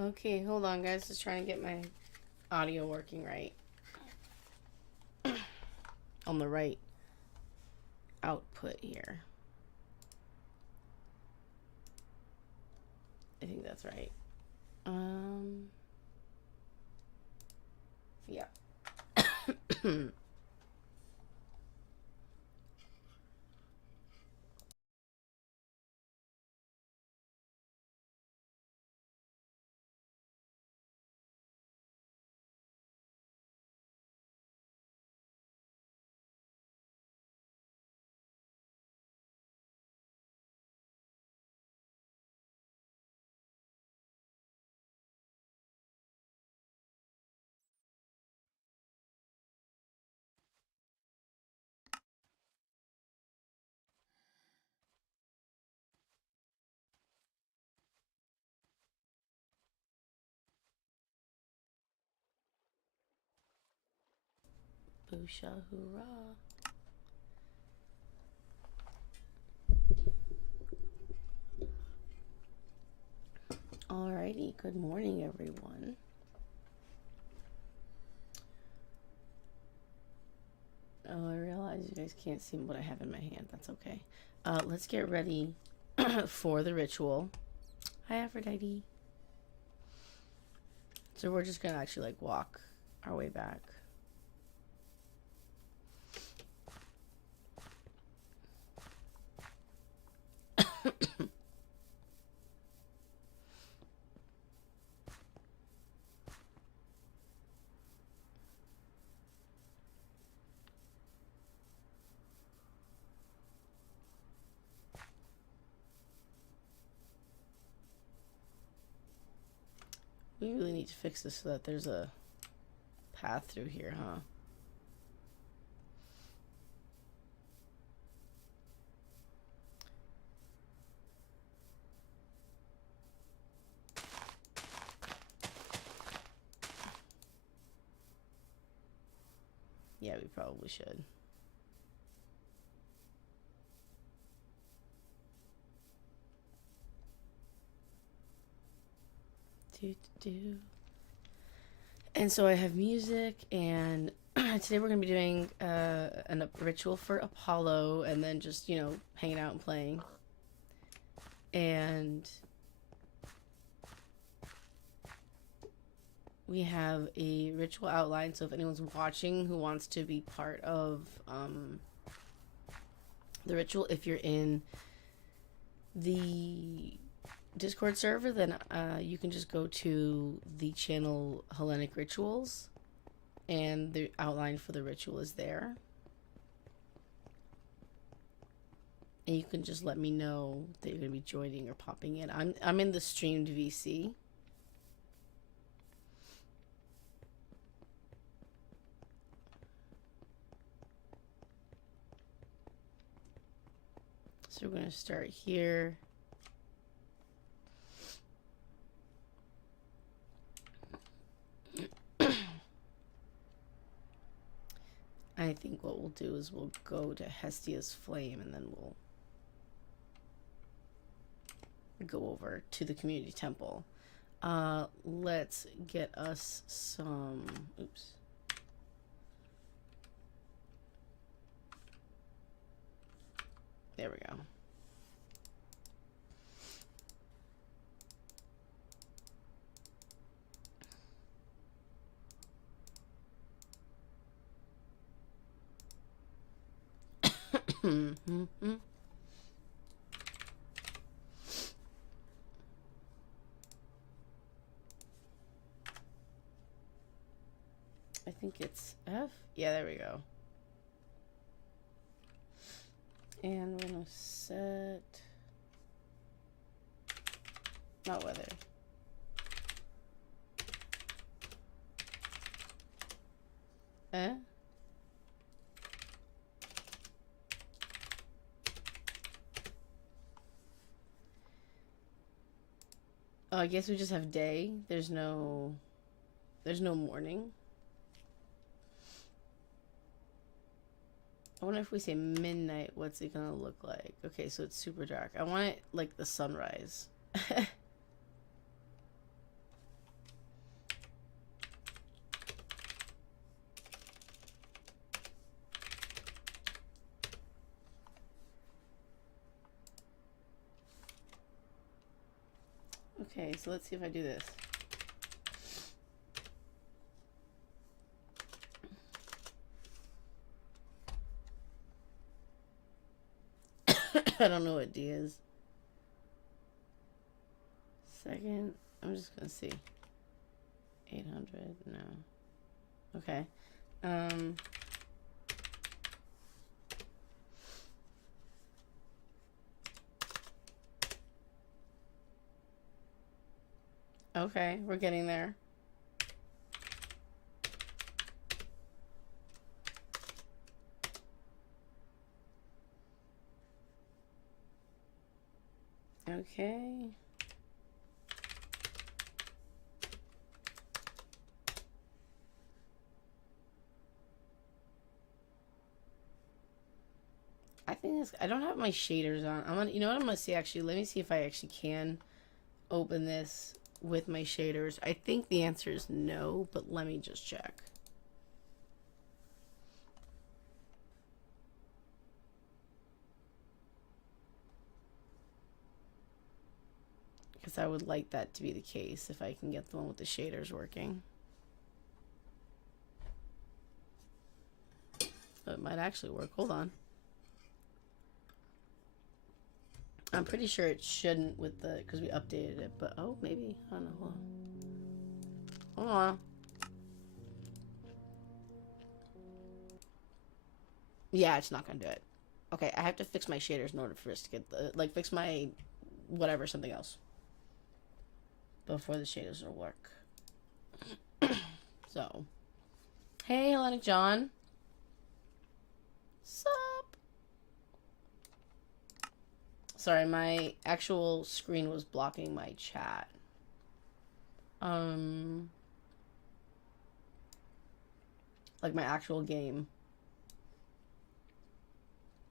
Okay, hold on, guys. Just trying to get my audio working right. On the right output here. I think that's right. Yeah. Boosha hoorah. Alrighty, good morning, everyone. Oh, I realize you guys can't see what I have in my hand. That's okay. Let's get ready for the ritual. Hi, Aphrodite. So we're just gonna actually like walk our way back. We really need to fix this so that there's a path through here, huh? Yeah, we probably should. And so I have music, and today we're going to be doing a ritual for Apollo, and then just, you know, hanging out and playing. And we have a ritual outline, so if anyone's watching who wants to be part of the ritual, if you're in the Discord server, then you can just go to the channel Hellenic Rituals, and the outline for the ritual is there. And you can just let me know that you're going to be joining or popping in. I'm in the streamed VC. So we're going to start here. I think what we'll do is we'll go to Hestia's Flame, and then we'll go over to the community temple. Let's get us some... Oops. There we go. I think it's F. Yeah, there we go. And we're gonna set not weather. Oh, I guess we just have day. There's no morning. I wonder if we say midnight, what's it gonna look like? Okay, so it's super dark. I want it like the sunrise. Okay, so let's see if I do this. I don't know what D is. Second, I'm just gonna see. 800, no. Okay. Okay, we're getting there. Okay. I think this, I don't have my shaders on. I'm gonna, you know what I'm gonna see actually? Let me see if I actually can open this with my shaders. I think the answer is no, but let me just check. Because I would like that to be the case if I can get the one with the shaders working. Oh, it might actually work. Hold on. I'm pretty sure it shouldn't with the, because we updated it, but oh, maybe. I don't know. Hold on. Hold on. Yeah, it's not gonna do it. Okay, I have to fix my shaders in order for us to get the, like, fix my whatever, something else before the shaders will work. So, hey, Hellenic John. Sup? Sorry, my actual screen was blocking my chat. Like my actual game.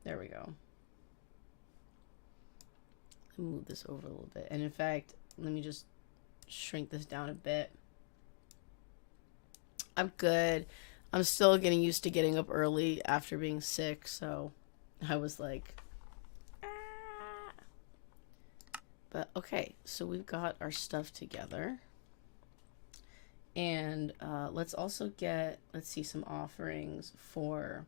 There we go. Let me move this over a little bit. And in fact, let me just shrink this down a bit. I'm good. I'm still getting used to getting up early after being sick, so I was like, ah. But okay, so we've got our stuff together. And let's also get, let's see, some offerings for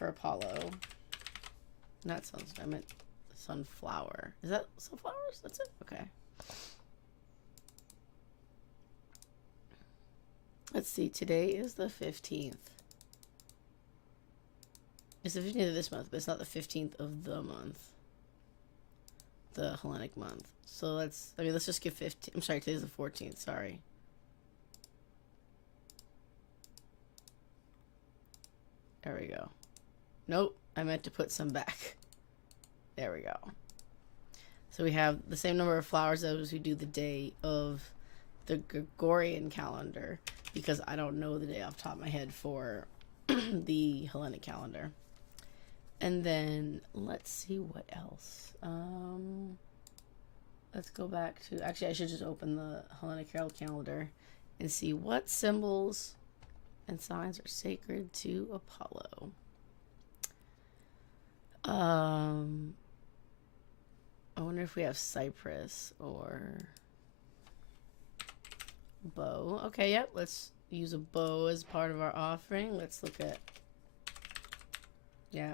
Apollo. Not sunflower, I meant sunflower. Is that sunflowers? That's it? Okay. Let's see, today is the 15th. It's the 15th of this month, but it's not the 15th of the month. The Hellenic month. So let's just give 15. I'm sorry, today's the 14th, sorry. There we go. Nope, I meant to put some back. There we go. So we have the same number of flowers as we do the day of the Gregorian calendar, because I don't know the day off the top of my head for the Hellenic calendar. And then let's see what else. Let's go back to, actually I should just open the Hellenicherald calendar and see what symbols and signs are sacred to Apollo. I wonder if we have cypress or bow. Okay, yep, let's use a bow as part of our offering. Let's look at, yeah.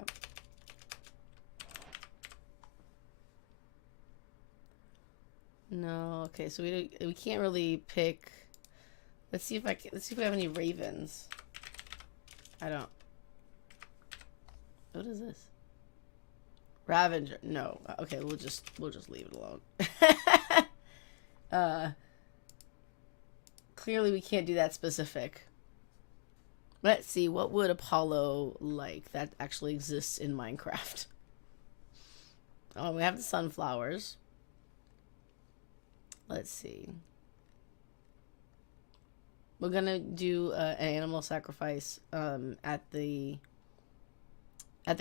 No, okay, so we can't really pick. Let's see if we have any ravens. I don't. What is this? Ravager. No. Okay, we'll just leave it alone. Clearly we can't do that specific. Let's see, what would Apollo like that actually exists in Minecraft? Oh, we have the sunflowers. Let's see. We're gonna do an animal sacrifice at the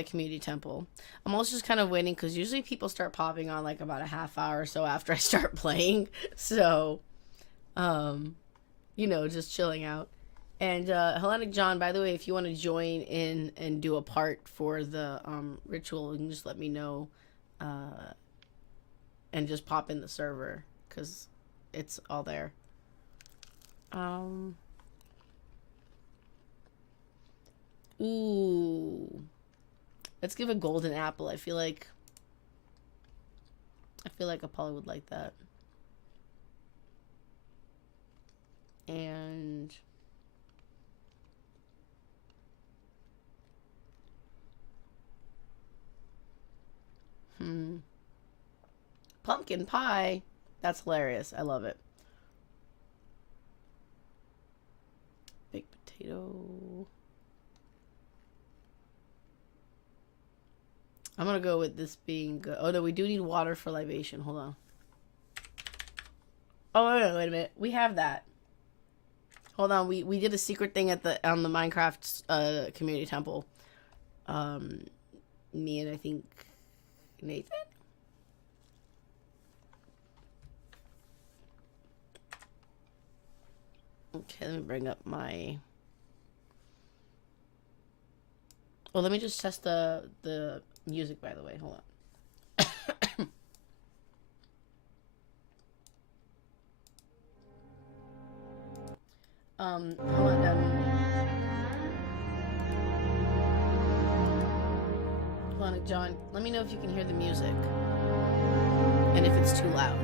community temple. I'm also just kind of waiting because usually people start popping on like about a half hour or so after I start playing. So, you know, just chilling out. And Hellenic John, by the way, if you want to join in and do a part for the ritual, you can just let me know. and just pop in the server because it's all there. Ooh, let's give a golden apple. I feel like Apollo would like that. And pumpkin pie. That's hilarious. I love it. Baked potato. I'm gonna go with this being good. Oh no, we do need water for libation. Hold on. Oh wait a minute. We have that. Hold on. We did a secret thing at the Minecraft community temple. Me and I think Nathan. Okay, let me bring up my. Well, let me just test the music, by the way. Hold on. Hold on, John. Let me know if you can hear the music. And if it's too loud.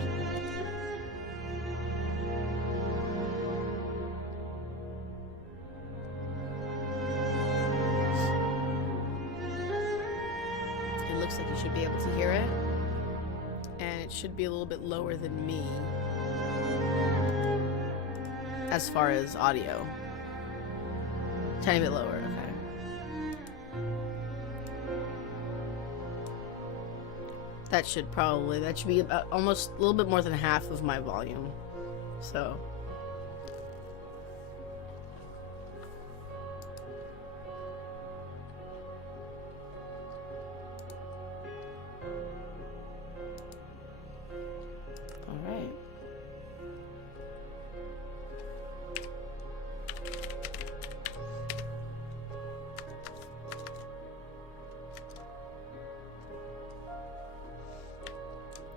Looks like you should be able to hear it, and it should be a little bit lower than me as far as audio. Tiny bit lower. Okay, that should be about almost a little bit more than half of my volume. So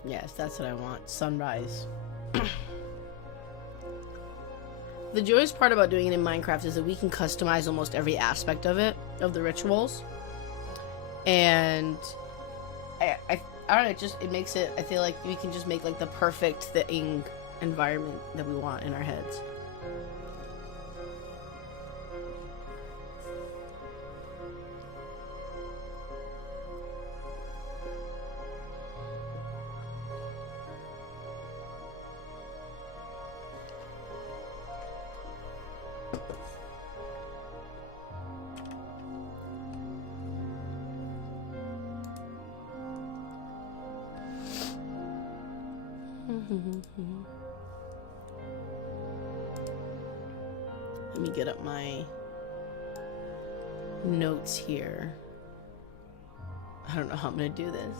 yes, that's what I want. Sunrise. The joyous part about doing it in Minecraft is that we can customize almost every aspect of it, of the rituals. And I don't know, it makes it, I feel like we can just make like the perfect thing environment that we want in our heads. Let me get up my notes here. I don't know how I'm gonna do this.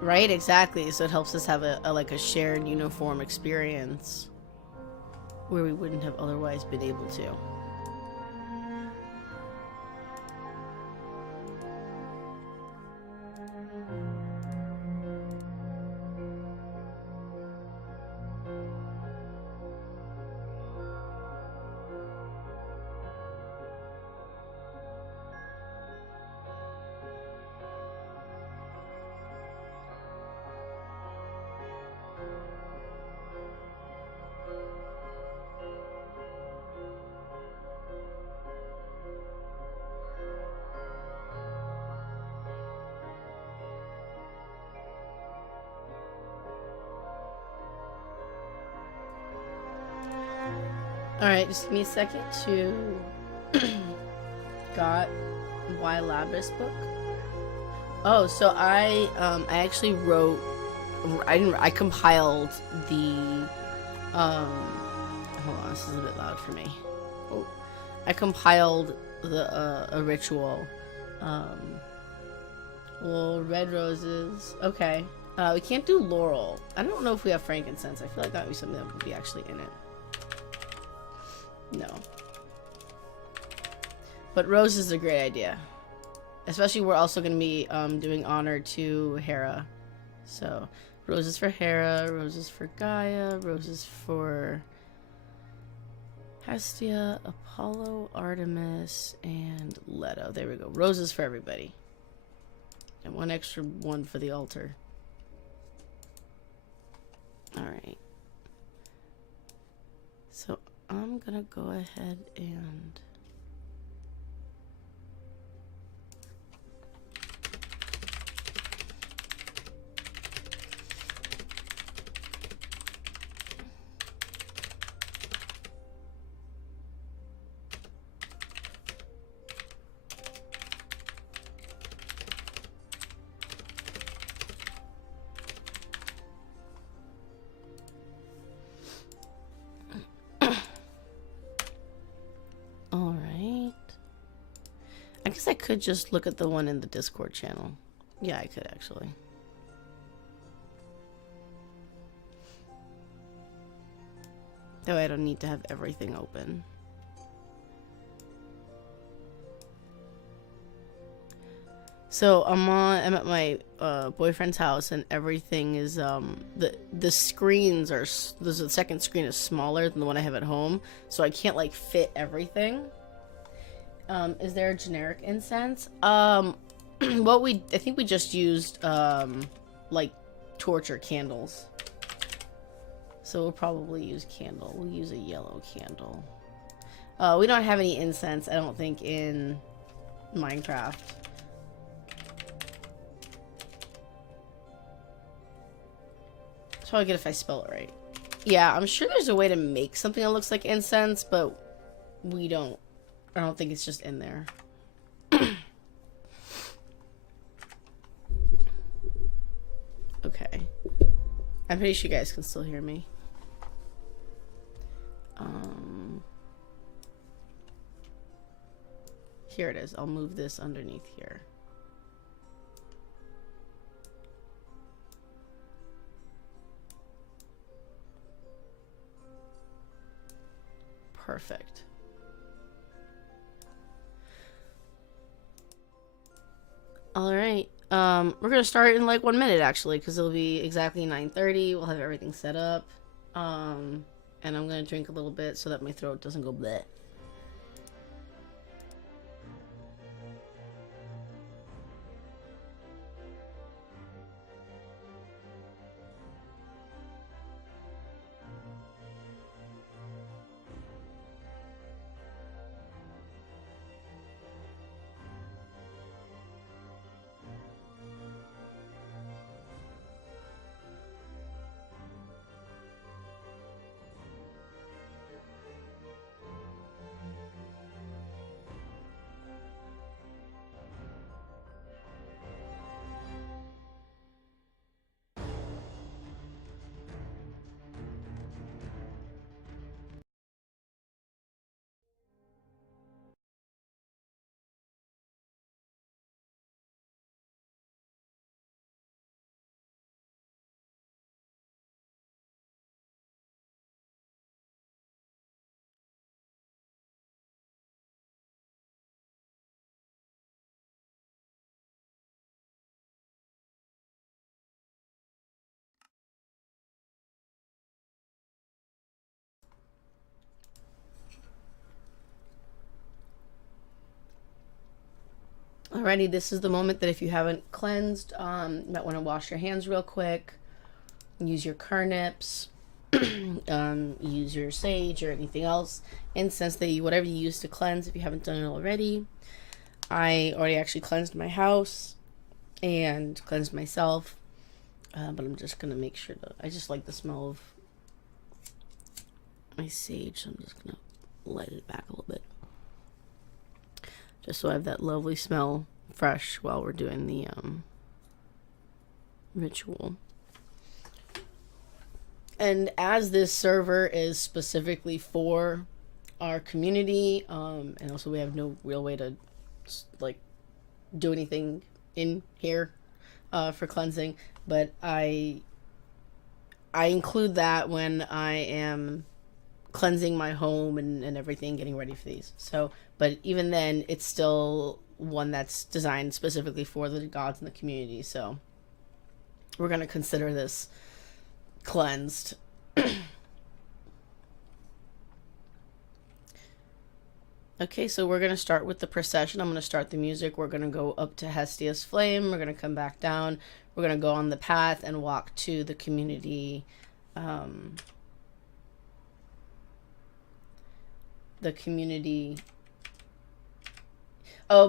Right, exactly. So it helps us have a like a shared uniform experience where we wouldn't have otherwise been able to. Alright, just give me a second to got Y Labris book. Oh, so I actually wrote, I compiled the hold on, this is a bit loud for me. Oh, I compiled the a ritual. Well, red roses. Okay. We can't do laurel. I don't know if we have frankincense. I feel like that would be something that would be actually in it. No. But rose is a great idea. especially we're also going to be doing honor to Hera. So roses for Hera, roses for Gaia, roses for Hestia, Apollo, Artemis, and Leto. There we go. Roses for everybody. And one extra one for the altar. Alright. So I'm gonna go ahead and I guess I could just look at the one in the Discord channel. Yeah, I could actually. That way I don't need to have everything open. So I'm at my boyfriend's house, and everything is the screens are, the second screen is smaller than the one I have at home, so I can't like fit everything. Is there a generic incense? I think we just used, like, torch or candles. So we'll probably use candle. We'll use a yellow candle. We don't have any incense, I don't think, in Minecraft. It's probably good if I spell it right. Yeah, I'm sure there's a way to make something that looks like incense, but we don't. I don't think it's just in there. Okay. I'm pretty sure you guys can still hear me. Here it is. I'll move this underneath here. Perfect. Alright, we're gonna start in like 1 minute actually, because it'll be exactly 9:30. We'll have everything set up. And I'm gonna drink a little bit so that my throat doesn't go bleh. Alrighty, this is the moment that if you haven't cleansed, you might want to wash your hands real quick. Use your turnips, use your sage or anything else, incense that you, whatever you use to cleanse if you haven't done it already. I already actually cleansed my house and cleansed myself, but I'm just gonna make sure that I just like the smell of my sage, so I'm just gonna light it back a little bit. Just so I have that lovely smell fresh while we're doing the ritual. And as this server is specifically for our community, and also we have no real way to like do anything in here for cleansing, but I include that when I am cleansing my home and everything, getting ready for these. So, but even then, it's still one that's designed specifically for the gods in the community. So we're going to consider this cleansed. Okay, so we're going to start with the procession. I'm going to start the music. We're going to go up to Hestia's flame. We're going to come back down. We're going to go on the path and walk to the community.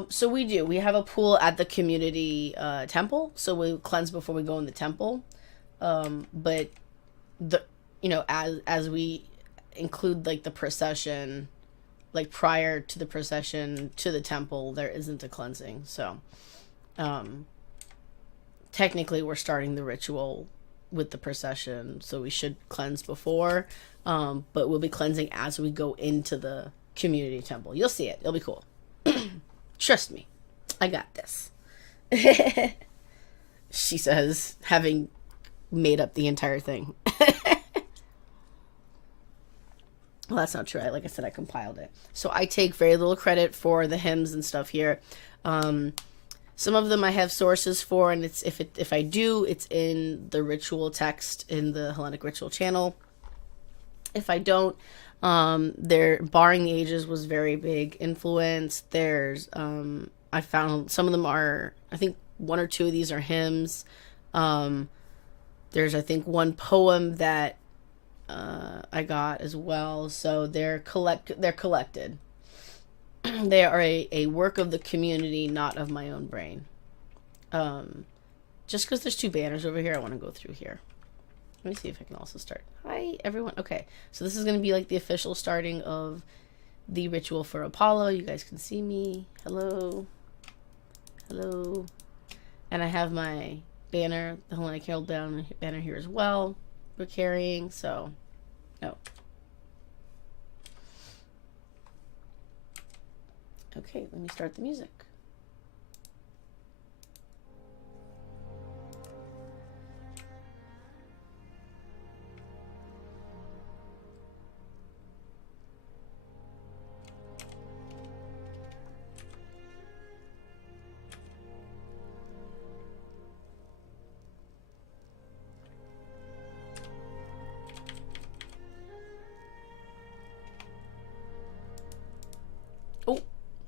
So we have a pool at the community temple. So we cleanse before we go in the temple. But as we include like the procession, like prior to the procession to the temple, there isn't a cleansing. So technically we're starting the ritual with the procession, so we should cleanse before, but we'll be cleansing as we go into the community temple. You'll see it. It'll be cool. Trust me. I got this. She says, having made up the entire thing. Well, that's not true. Like I said, I compiled it. So I take very little credit for the hymns and stuff here. Some of them I have sources for, and it's if I do, it's in the ritual text in the Hellenic Ritual channel. If I don't, Barring the Ages was very big influence. There's I found some of them are, I think one or two of these are hymns. There's I think one poem that I got as well. So they're collected. They are a work of the community, not of my own brain. Just because there's two banners over here, I want to go through here. Let me see if I can also start. Hi, everyone. Okay, so this is going to be like the official starting of the ritual for Apollo. You guys can see me. Hello. Hello. And I have my banner, the Hellenicherald banner here as well. We're carrying, so no. Okay, let me start the music.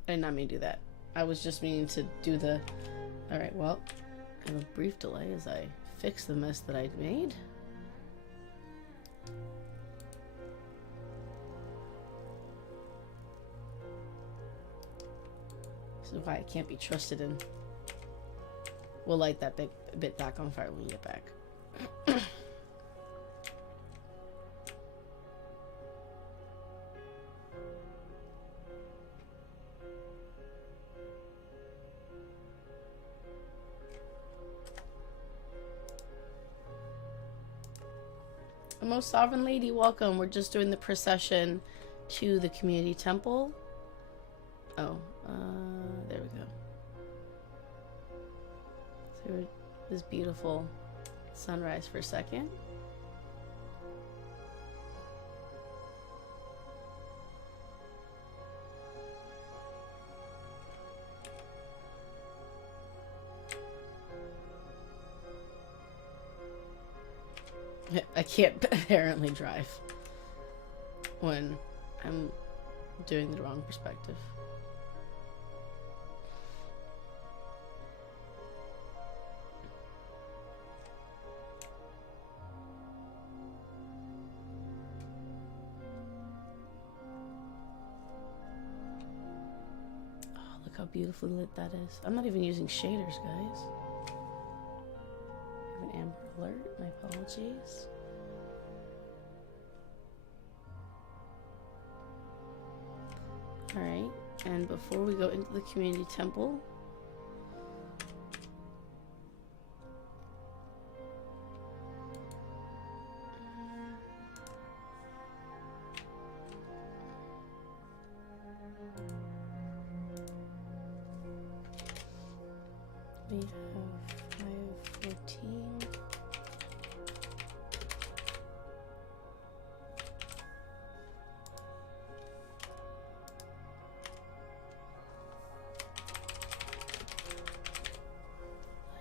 I did not mean to do that. I was just meaning to do the... Alright, well, I have a brief delay as I fix the mess that I'd made. This is why I can't be trusted, and we'll light that bit back on fire when we get back. Most Sovereign Lady, welcome. We're just doing the procession to the community temple. Oh, there we go. So this beautiful sunrise for a second. I can't apparently drive when I'm doing the wrong perspective. Oh, look how beautifully lit that is. I'm not even using shaders, guys. An Amber Alert, my apologies. Alright, and before we go into the community temple, we have 514.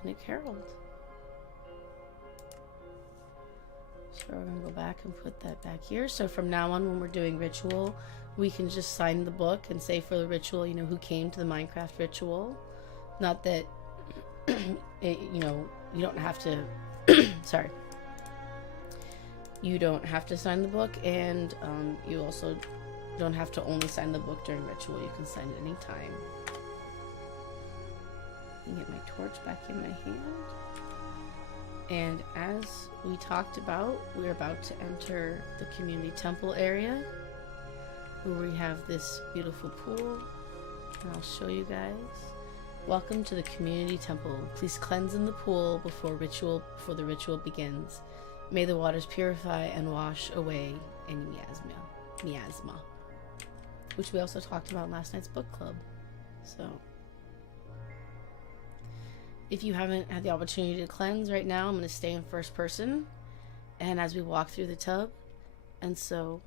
Hellenicherald. So we're going to go back and put that back here. So from now on, when we're doing ritual, we can just sign the book and say for the ritual, you know, who came to the Minecraft ritual. Not that, you know, you don't have to, sorry. You don't have to sign the book, and you also don't have to only sign the book during ritual. You can sign it anytime. I can get my torch back in my hand. And as we talked about, we're about to enter the community temple area, where we have this beautiful pool. And I'll show you guys. Welcome to the community temple. Please cleanse in the pool before the ritual begins. May the waters purify and wash away any miasma. Which we also talked about in last night's book club. So, if you haven't had the opportunity to cleanse right now, I'm going to stay in first person. And as we walk through the tub, and so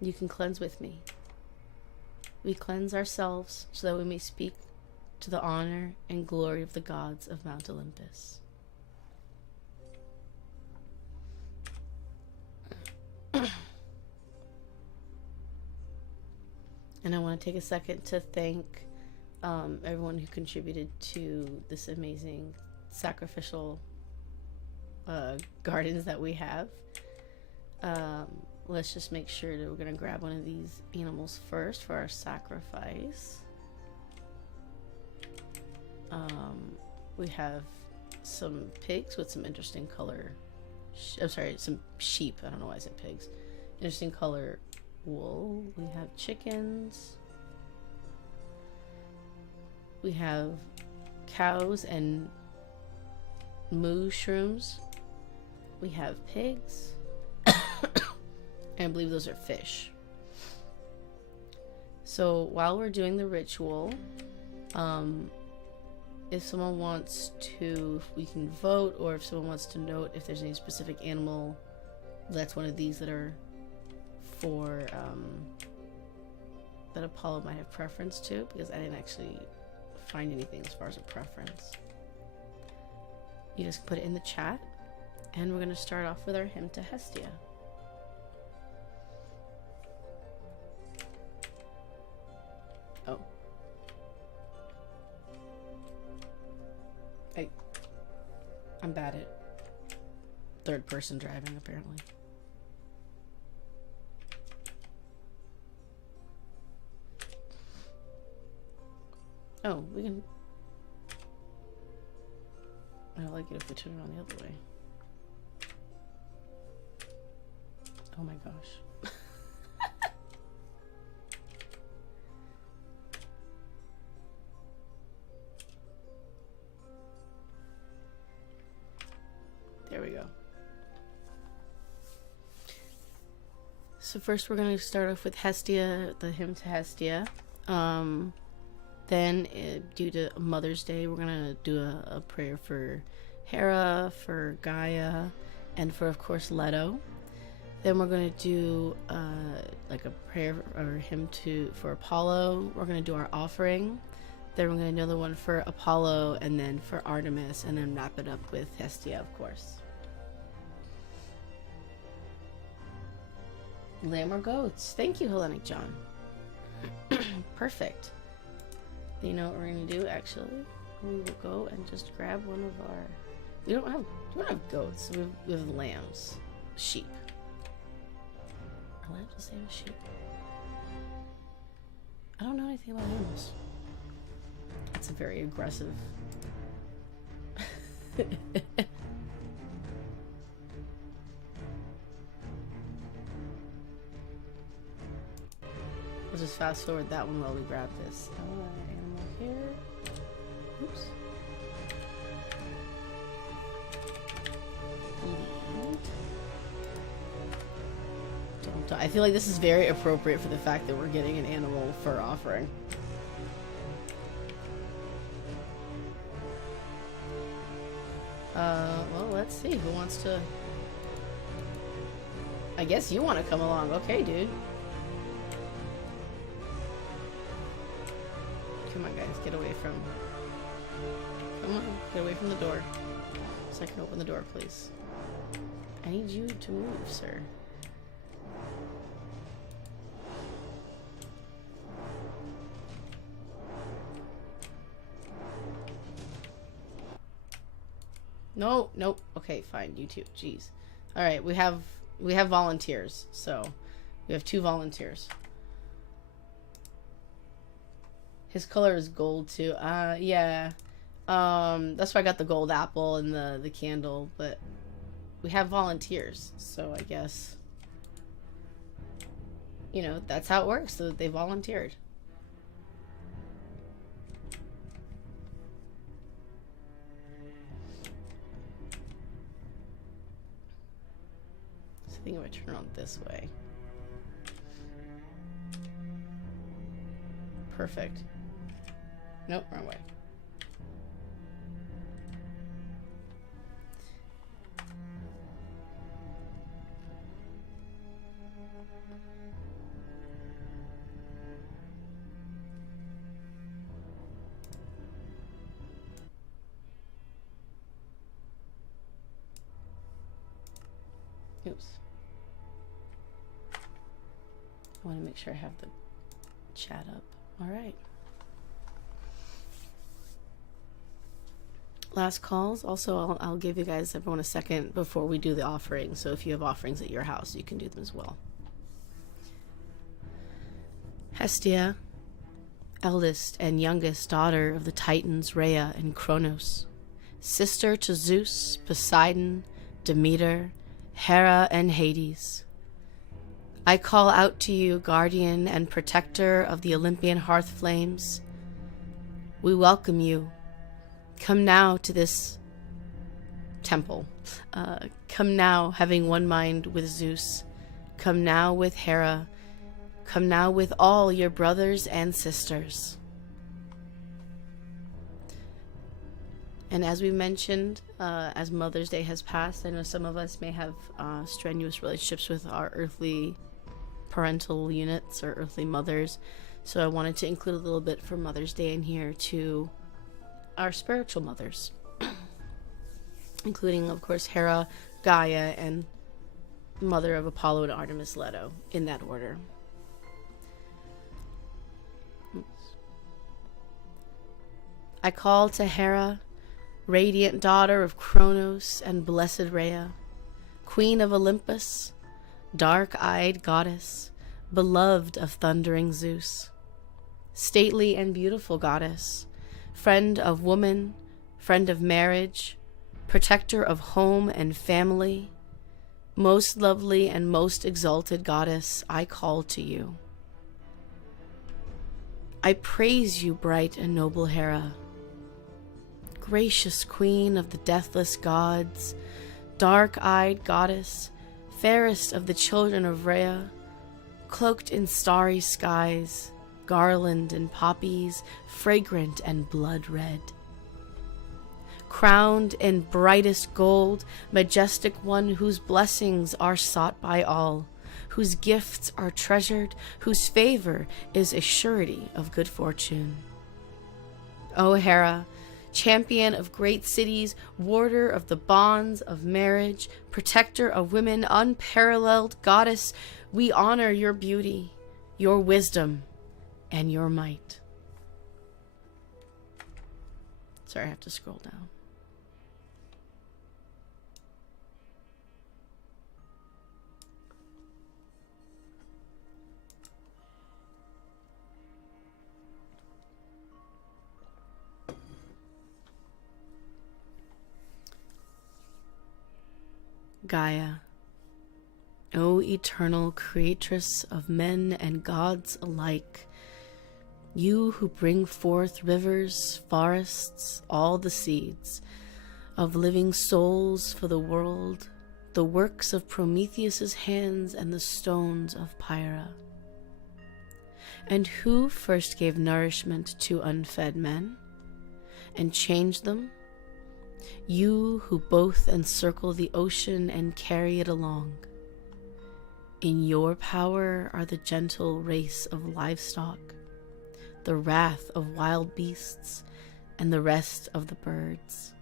you can cleanse with me. We cleanse ourselves so that we may speak to the honor and glory of the gods of Mount Olympus. And I want to take a second to thank everyone who contributed to this amazing sacrificial gardens that we have. Let's just make sure that we're going to grab one of these animals first for our sacrifice. We have some pigs with some interesting color. I'm sorry, some sheep. I don't know why I said pigs. Interesting color wool. We have chickens. We have cows and mushrooms. We have pigs. And I believe those are fish. So while we're doing the ritual, if someone wants to, if we can vote, or if someone wants to note if there's any specific animal that's one of these that are for, that Apollo might have preference to, because I didn't actually find anything as far as a preference. You guys can put it in the chat, and we're going to start off with our hymn to Hestia. Oh. I'm bad at third person driving, apparently. Oh, we can... I like it if we turn it on the other way. Oh my gosh. There we go. So first we're going to start off with Hestia, the hymn to Hestia. Then, due to Mother's Day, we're going to do a prayer for Hera, for Gaia, and for, of course, Leto. Then we're going to do like a prayer or hymn for Apollo. We're going to do our offering. Then we're going to do another one for Apollo, and then for Artemis, and then wrap it up with Hestia, of course. Lamb or goats? Thank you, Hellenic John. Perfect. You know what we're going to do, actually? We will go and just grab one of our... We don't have goats. We have lambs. Sheep. Are lambs the same as sheep? I don't know anything about animals. That's a very aggressive... We'll just fast forward that one while we grab this. Animal here. Oops. I feel like this is very appropriate for the fact that we're getting an animal for offering. Well, let's see. Who wants to... I guess you want to come along. Okay, dude. Come on, guys. Get away from Come on, get away from the door. So I can open the door, please. I need you to move, sir. No, nope. Okay, fine. You too. Jeez. All right, we have volunteers. So we have 2 volunteers. His color is gold too. Yeah. That's why I got the gold apple and the candle, but we have volunteers, so I guess, you know, that's how it works. So they volunteered. So I think I'm gonna turn on this way. Perfect. Nope, wrong way. Oops. I want to make sure I have the chat up. All right. Last calls. Also, I'll give you guys, everyone, a second before we do the offering. So if you have offerings at your house, you can do them as well. Hestia, eldest and youngest daughter of the Titans Rhea and Kronos, sister to Zeus, Poseidon, Demeter, Hera, and Hades. I call out to you, guardian and protector of the Olympian hearth flames. We welcome you. Come now to this temple. Come now having one mind with Zeus. Come now with Hera. Come now with all your brothers and sisters. And as we mentioned, as Mother's Day has passed, I know some of us may have strenuous relationships with our earthly parental units or earthly mothers. So I wanted to include a little bit for Mother's Day in here to our spiritual mothers, including, of course, Hera, Gaia, and mother of Apollo and Artemis Leto, in that order. I call to Hera, radiant daughter of Kronos and blessed Rhea, queen of Olympus, dark-eyed goddess, beloved of thundering Zeus, stately and beautiful goddess, friend of woman, friend of marriage, protector of home and family, most lovely and most exalted goddess, I call to you. I praise you, bright and noble Hera, gracious queen of the deathless gods, dark-eyed goddess, fairest of the children of Rhea, cloaked in starry skies, garland and poppies, fragrant and blood red. Crowned in brightest gold, majestic one whose blessings are sought by all, whose gifts are treasured, whose favor is a surety of good fortune. O Hera, champion of great cities, warder of the bonds of marriage, protector of women, unparalleled goddess, we honor your beauty, your wisdom, and your might. Sorry, I have to scroll down. Gaia, O eternal creatress of men and gods alike, you who bring forth rivers, forests, all the seeds of living souls for the world, the works of Prometheus's hands and the stones of Pyra. And who first gave nourishment to unfed men and changed them? You who both encircle the ocean and carry it along. In your power are the gentle race of livestock, the wrath of wild beasts, and the rest of the birds.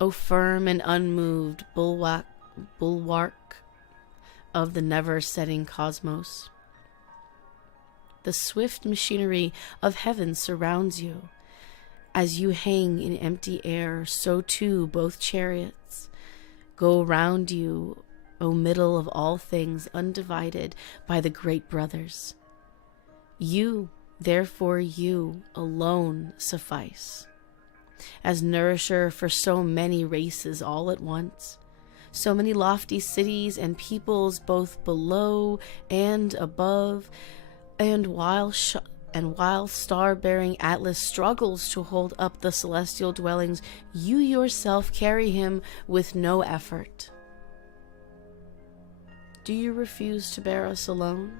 O firm and unmoved bulwark of the never-setting cosmos. The swift machinery of heaven surrounds you. As you hang in empty air, so too both chariots go round you, O middle of all things, undivided by the great brothers. You, therefore you, alone suffice, as nourisher for so many races all at once, so many lofty cities and peoples both below and above, and while star-bearing Atlas struggles to hold up the celestial dwellings, you yourself carry him with no effort. Do you refuse to bear us alone?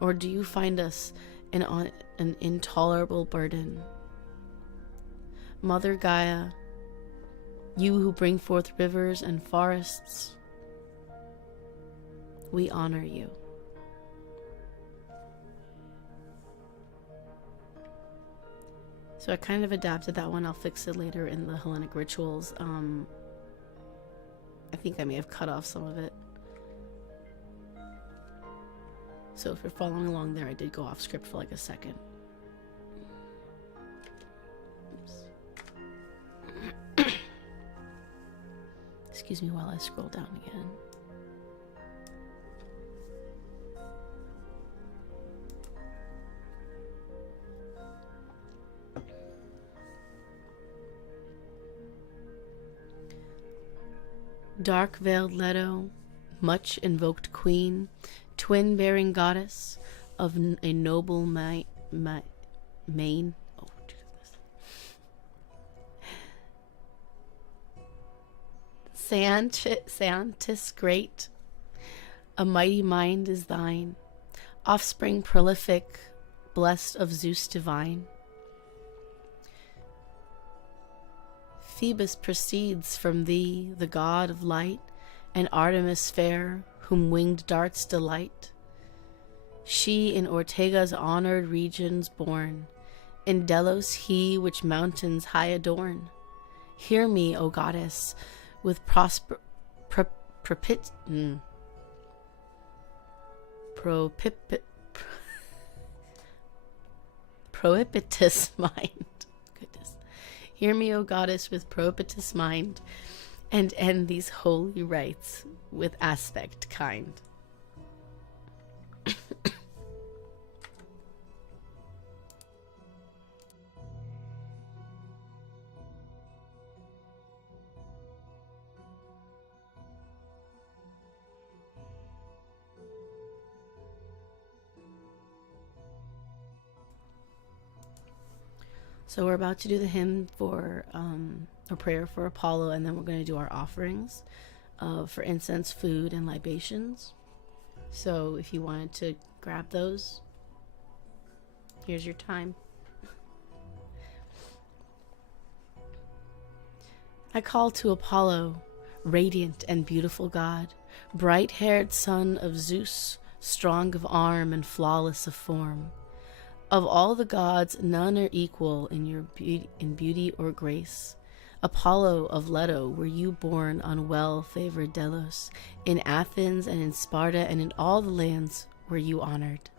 Or do you find us an intolerable burden? Mother Gaia, you who bring forth rivers and forests, we honor you. So I kind of adapted that one. I'll fix it later in the Hellenic rituals. I think I may have cut off some of it. So if you're following along there, I did go off script for like a second. Oops. Excuse me while I scroll down again. Dark-veiled Leto, much invoked queen, twin-bearing goddess of a noble mane. Oh, Santis great, a mighty mind is thine, offspring prolific, blessed of Zeus divine. Phoebus proceeds from thee, the god of light, and Artemis fair, whom winged darts delight. She in Ortega's honored regions born, in Delos he which mountains high adorn. Hear me, O goddess, with propitious mind. Goodness. Hear me, O goddess, with propitious mind, and end these holy rites with aspect kind. So we're about to do the hymn for a prayer for Apollo, and then we're going to do our offerings for incense, food, and libations. So if you wanted to grab those, here's your time. I call to Apollo, radiant and beautiful god, bright-haired son of Zeus, strong of arm and flawless of form. Of all the gods, none are equal in your beauty or grace. Apollo of Leto, were you born on well-favored Delos. In Athens and in Sparta and in all the lands were you honored.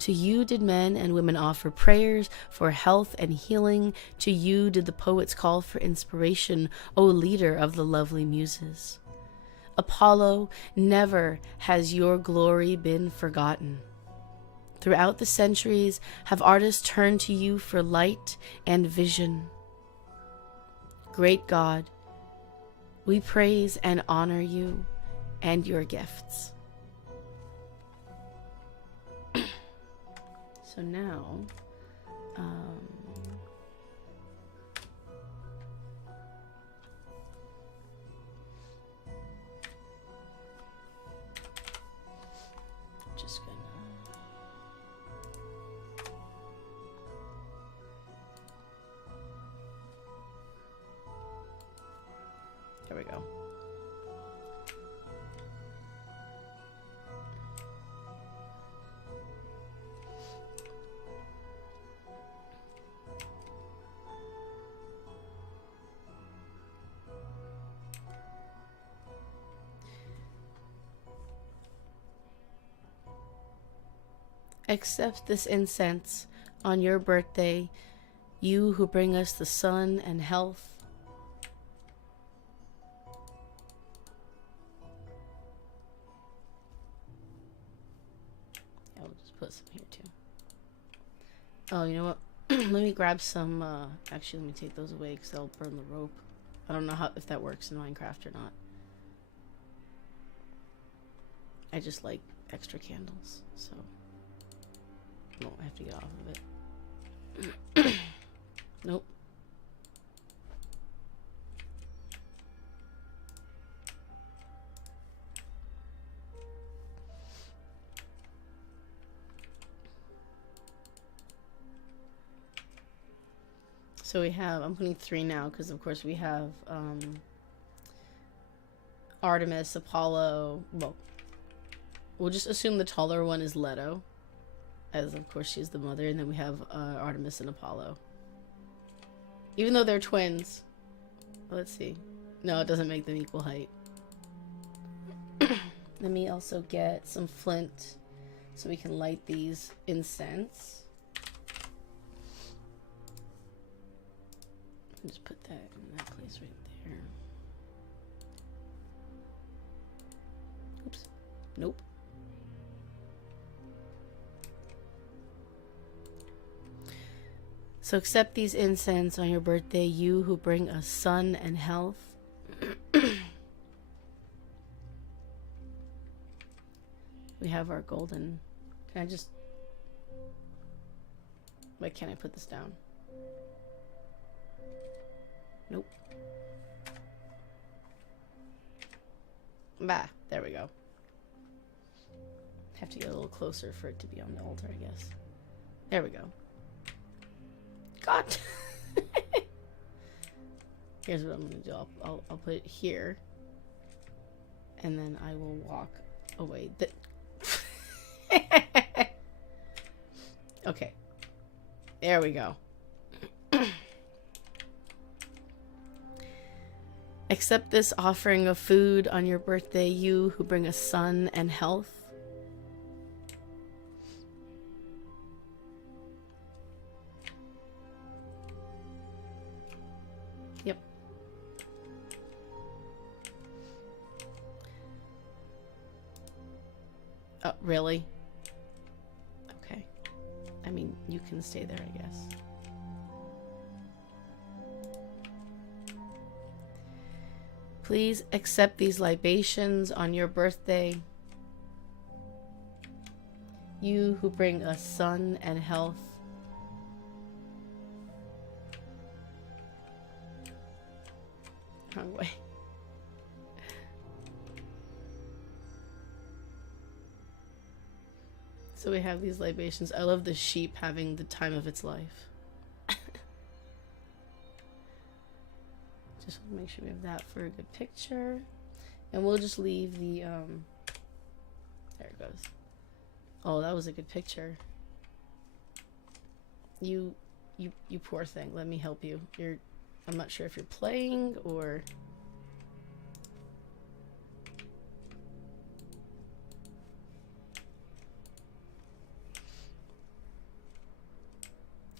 To you did men and women offer prayers for health and healing. To you did the poets call for inspiration, O leader of the lovely muses. Apollo, never has your glory been forgotten. Throughout the centuries have artists turned to you for light and vision. Great God, we praise and honor you and your gifts. So now, just gonna... There we go. Accept this incense on your birthday, you who bring us the sun and health. I'll just put some here too. Oh, you know what? Let me grab some, actually let me take those away because they'll burn the rope. I don't know if that works in Minecraft or not. I just like extra candles, so I won't have to get off of it. Nope. So we have, I'm putting 3 now because of course we have Artemis, Apollo, well, we'll just assume the taller one is Leto, as of course she's the mother, and then we have Artemis and Apollo. Even though they're twins. Let's see. No, it doesn't make them equal height. Let me also get some flint so we can light these incense. Just put that in that place right there. Oops. Nope. So accept these incense on your birthday, you who bring us sun and health. We have our golden. Can I just... Why can't I put this down? Nope. Bah, there we go. Have to get a little closer for it to be on the altar, I guess. There we go. God! Here's what I'm gonna do. I'll put it here. And then I will walk away. Okay. There we go. Accept this offering of food on your birthday, you who bring us sun and health. Yep. Oh, really? Okay. I mean, you can stay there, I guess. Please accept these libations on your birthday, you who bring us sun and health. Wrong way. So we have these libations. I love the sheep having the time of its life. Just want to make sure we have that for a good picture. And we'll just leave the, there it goes. Oh, that was a good picture. You poor thing. Let me help you. I'm not sure if you're playing or...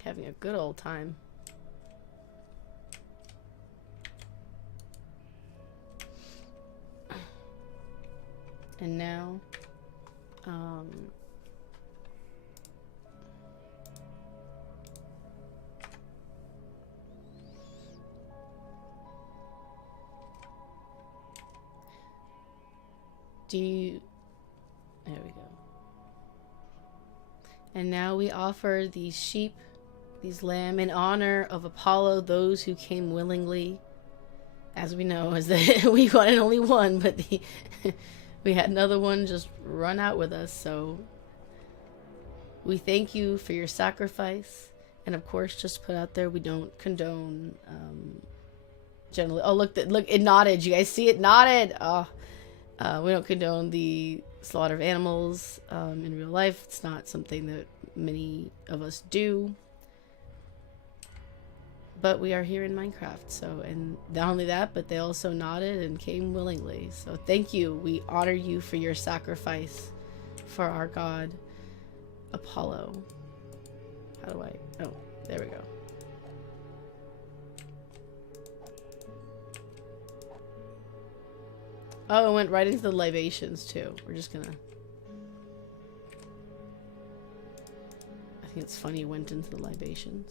having a good old time. And now, there we go. And now we offer these sheep, these lamb, in honor of Apollo, those who came willingly. As we know, is that we wanted only one, but we had another one just run out with us, so we thank you for your sacrifice. And of course, just put out there, we don't condone generally. Oh, look, it nodded. You guys see it nodded? Oh, we don't condone the slaughter of animals in real life. It's not something that many of us do. But we are here in Minecraft, so, and not only that, but they also nodded and came willingly. So thank you. We honor you for your sacrifice for our God. Apollo. How do I... Oh, there we go. Oh, it went right into the libations too. We're just gonna... I think it's funny it went into the libations.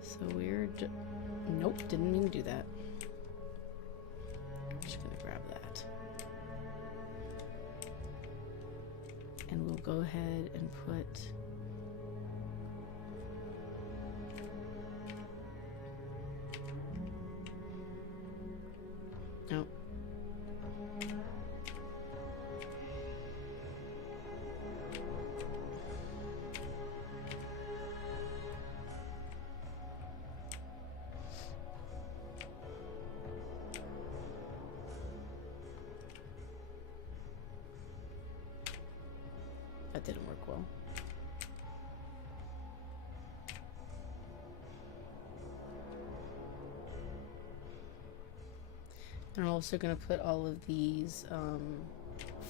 So weird. Nope, didn't mean to do that. I'm just gonna grab that. And we'll go ahead and put... Nope. That didn't work well. And I'm also going to put all of these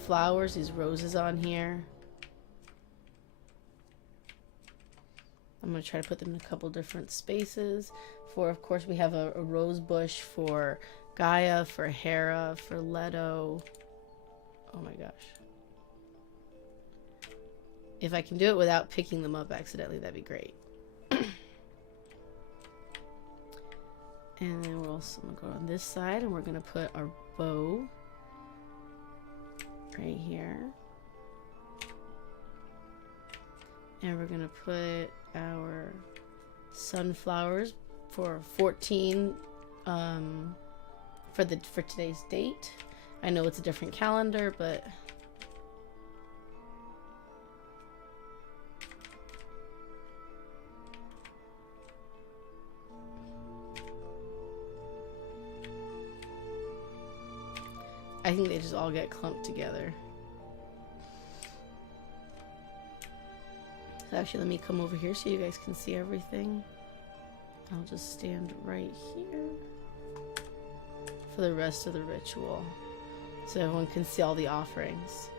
flowers, these roses on here. I'm going to try to put them in a couple different spaces. For, of course, we have a rose bush for Gaia, for Hera, for Leto. Oh my gosh. If I can do it without picking them up accidentally, that'd be great. And then we're also going to go on this side and we're going to put our bow right here. And we're going to put our sunflowers for 14 for today's date. I know it's a different calendar, but I think they just all get clumped together. So actually, let me come over here so you guys can see everything. I'll just stand right here for the rest of the ritual, so everyone can see all the offerings.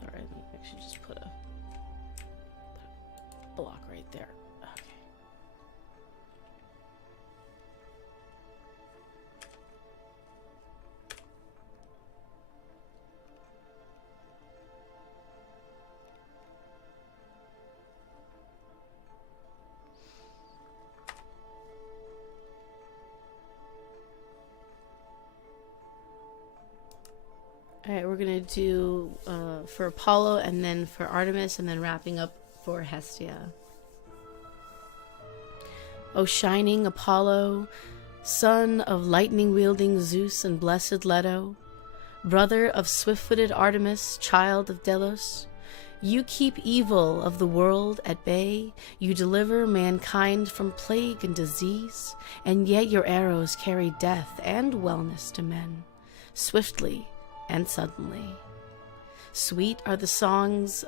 Sorry, let me actually just put a block right there. Alright, we're gonna do for Apollo and then for Artemis and then wrapping up for Hestia. O shining Apollo, son of lightning-wielding Zeus and blessed Leto, brother of swift-footed Artemis, child of Delos, you keep evil of the world at bay, you deliver mankind from plague and disease, and yet your arrows carry death and wellness to men, swiftly and suddenly. Sweet are the songs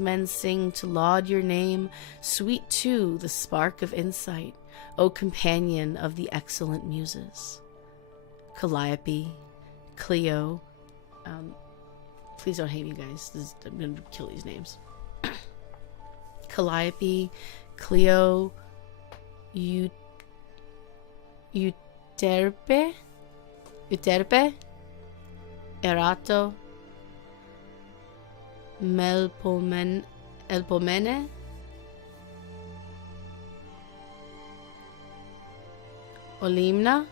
men sing to laud your name. Sweet too the spark of insight, O companion of the excellent muses. Calliope, Clio. Please don't hate me, guys. I'm gonna kill these names. Calliope, Clio, Euterpe, Erato, Elpomene, Olimna,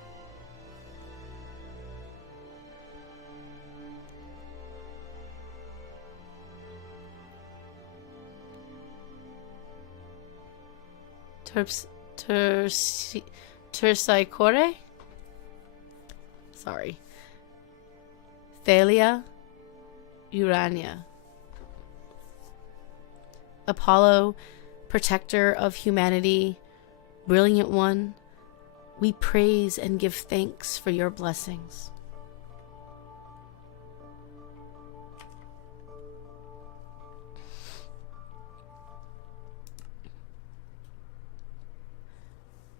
Terpsichore, sorry, Thalia, Urania. Apollo, protector of humanity, brilliant one, we praise and give thanks for your blessings.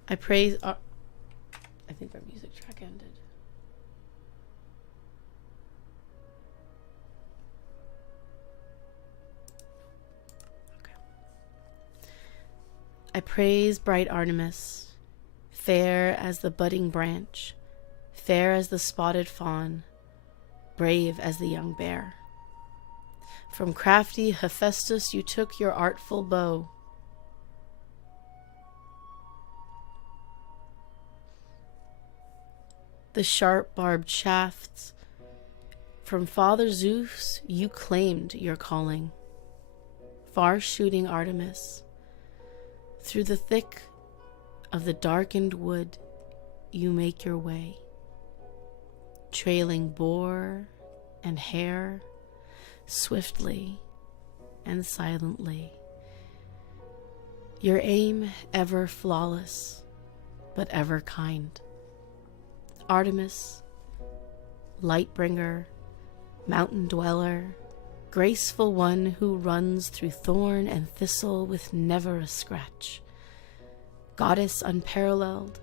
I praise our... I think our music track ended. I praise bright Artemis, fair as the budding branch, fair as the spotted fawn, brave as the young bear. From crafty Hephaestus you took your artful bow. The sharp barbed shafts. From Father Zeus you claimed your calling. Far-shooting Artemis, through the thick of the darkened wood you make your way, trailing boar and hare, swiftly and silently. Your aim ever flawless, but ever kind. Artemis, light-bringer, mountain dweller, graceful one who runs through thorn and thistle with never a scratch. Goddess unparalleled,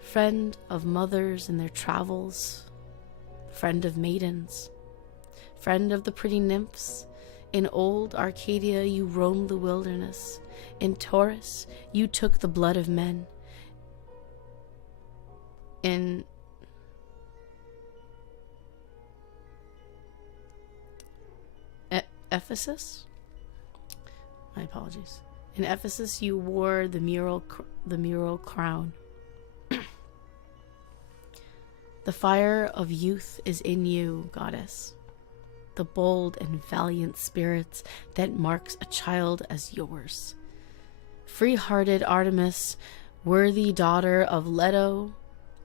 friend of mothers in their travels, friend of maidens, friend of the pretty nymphs. In old Arcadia you roamed the wilderness. In Taurus you took the blood of men. In Ephesus? My apologies. In Ephesus you wore the mural crown. The fire of youth is in you, goddess. The bold and valiant spirits that marks a child as yours. Free-hearted Artemis, worthy daughter of Leto,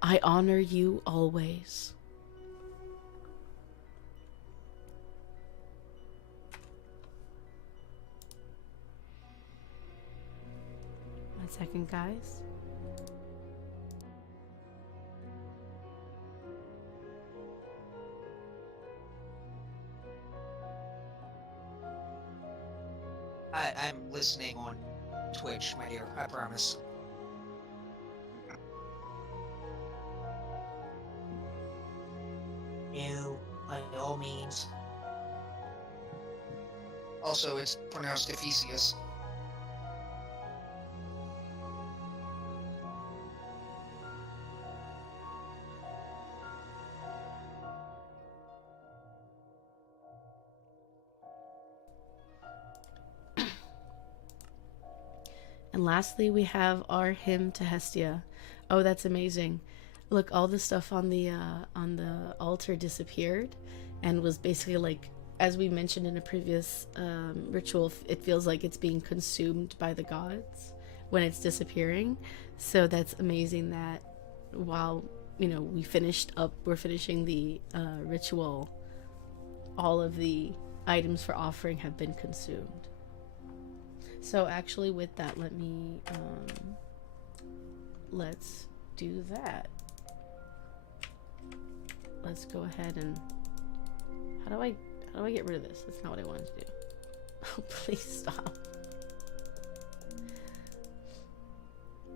I honor you always. 1 second, guys. I'm listening on Twitch, my dear, I promise. No, by all means. Also, it's pronounced Ephesius. And lastly, we have our hymn to Hestia. Oh, that's amazing. Look, all the stuff on the altar disappeared and was basically like, as we mentioned in a previous ritual, it feels like it's being consumed by the gods when it's disappearing. So that's amazing that while, you know, we're finishing the ritual, all of the items for offering have been consumed. So actually with that, let's do that. Let's go ahead and, how do I get rid of this? That's not what I wanted to do. Oh, please stop.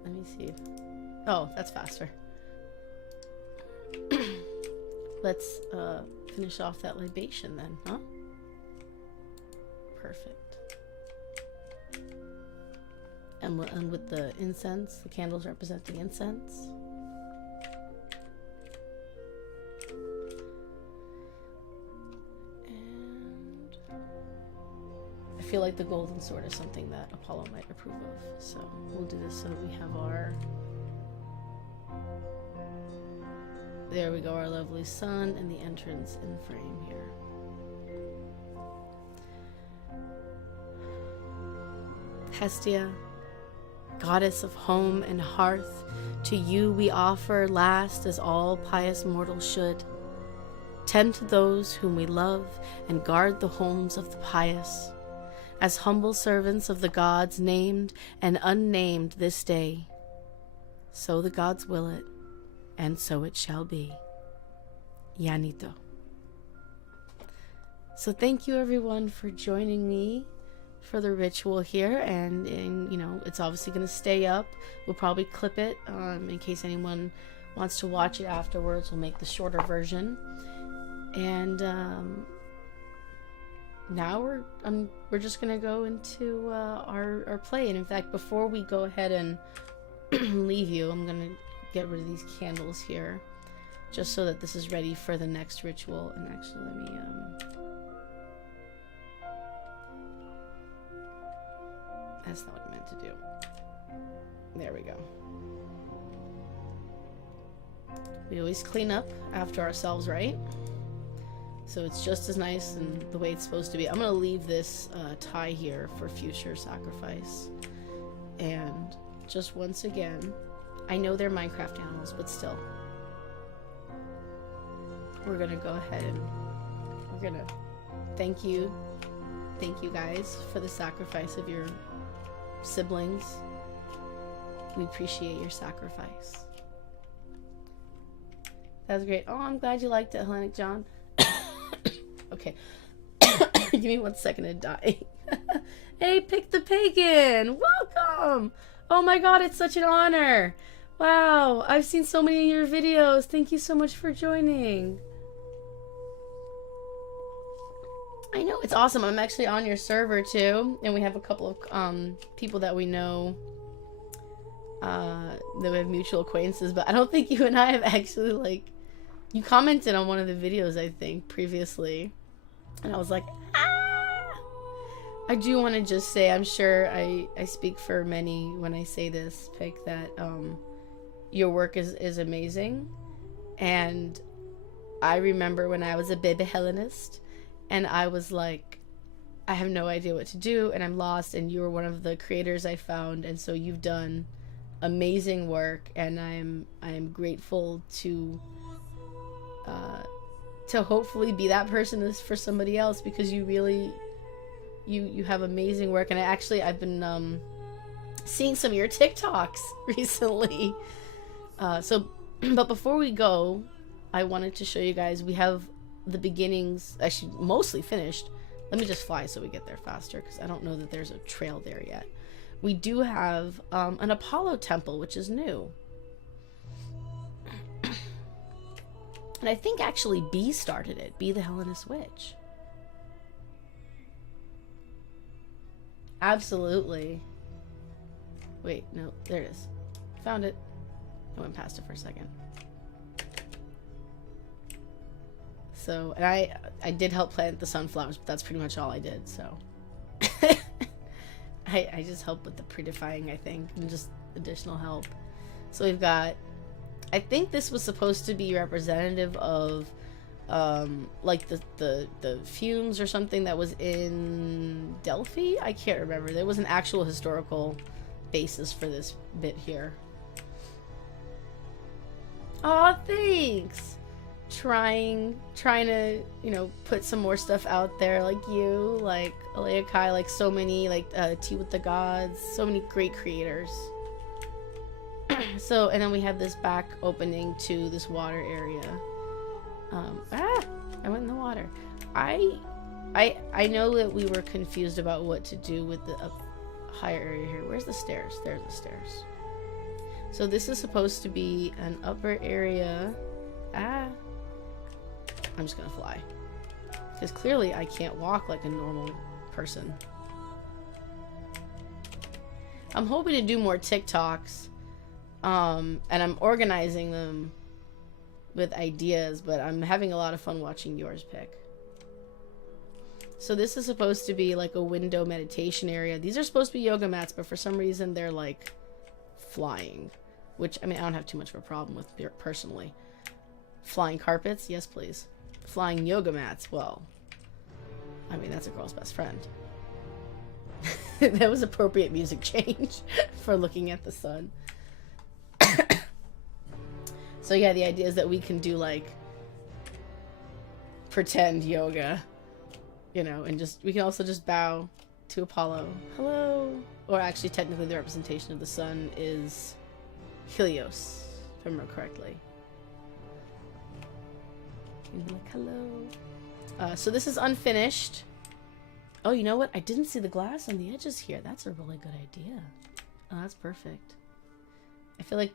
Let me see. Oh, that's faster. Let's finish off that libation then, huh? Perfect. And with the incense, the candles representing incense. And I feel like the golden sword is something that Apollo might approve of. So we'll do this so that we have our... There we go, our lovely sun and the entrance in frame here. Hestia, goddess of home and hearth, to you we offer last as all pious mortals should. Tend to those whom we love and guard the homes of the pious. As humble servants of the gods named and unnamed this day, so the gods will it, and so it shall be. Yanito. So thank you everyone for joining me for the ritual here, and you know, it's obviously going to stay up. We'll probably clip it in case anyone wants to watch it afterwards. We'll make the shorter version, and now we're just gonna go into our play. And in fact, before we go ahead and leave you, I'm gonna get rid of these candles here, just so that this is ready for the next ritual. And actually, let me that's not what I meant to do. There we go. We always clean up after ourselves, right? So it's just as nice and the way it's supposed to be. I'm gonna leave this tie here for future sacrifice. And just once again, I know they're Minecraft animals, but still, we're gonna go ahead and we're gonna thank you guys for the sacrifice of your siblings. We appreciate your sacrifice. That was great. Oh, I'm glad you liked it, Hellenic John. Okay. Give me 1 second to die. Hey, Pick the Pagan! Welcome! Oh my god, it's such an honor! Wow, I've seen so many of your videos. Thank you so much for joining. I know, it's awesome. I'm actually on your server too, and we have a couple of people that we know that we have mutual acquaintances, but I don't think you and I have actually, like, you commented on one of the videos, I think, previously, and I was like, ah! I do want to just say, I'm sure I speak for many when I say this, Pick, that your work is amazing. And I remember when I was a baby Hellenist, and I was like, I have no idea what to do, and I'm lost, and you were one of the creators I found, and so you've done amazing work, and I'm grateful to hopefully be that person for somebody else, because you really you have amazing work. And I've been seeing some of your TikToks recently, but before we go, I wanted to show you guys, we have the beginnings actually mostly finished. Let me just fly so we get there faster, because I don't know that there's a trail there yet. We do have an Apollo temple, which is new. And I think actually B started it. B, the Hellenist witch. Absolutely. Wait, no, there it is. Found it. I went past it for a second. So, and I did help plant the sunflowers, but that's pretty much all I did, so. I just help with the prettifying, I think, and just additional help. So we've got, I think this was supposed to be representative of like the fumes or something that was in Delphi. I can't remember. There was an actual historical basis for this bit here. Aw, thanks. Trying to, you know, put some more stuff out there, like you, like Aleakai, like so many, like Tea with the Gods, so many great creators. So, and then we have this back opening to this water area. I went in the water. I know that we were confused about what to do with the higher area here. Where's the stairs? There's the stairs. So this is supposed to be an upper area. I'm just gonna fly, because clearly I can't walk like a normal person. I'm hoping to do more TikToks, and I'm organizing them with ideas, but I'm having a lot of fun watching yours, Pick. So this is supposed to be like a window meditation area. These are supposed to be yoga mats, but for some reason they're like flying, which, I mean, I don't have too much of a problem with personally. Flying carpets? Yes, please. Flying yoga mats? Well, I mean, that's a girl's best friend. That was appropriate music change for looking at the sun. So yeah, the idea is that we can do like pretend yoga, you know, and just, we can also just bow to Apollo. Hello. Or actually, technically the representation of the sun is Helios, if I remember correctly. Like, hello. So this is unfinished. Oh, you know what? I didn't see the glass on the edges here. That's a really good idea. Oh, that's perfect. I feel like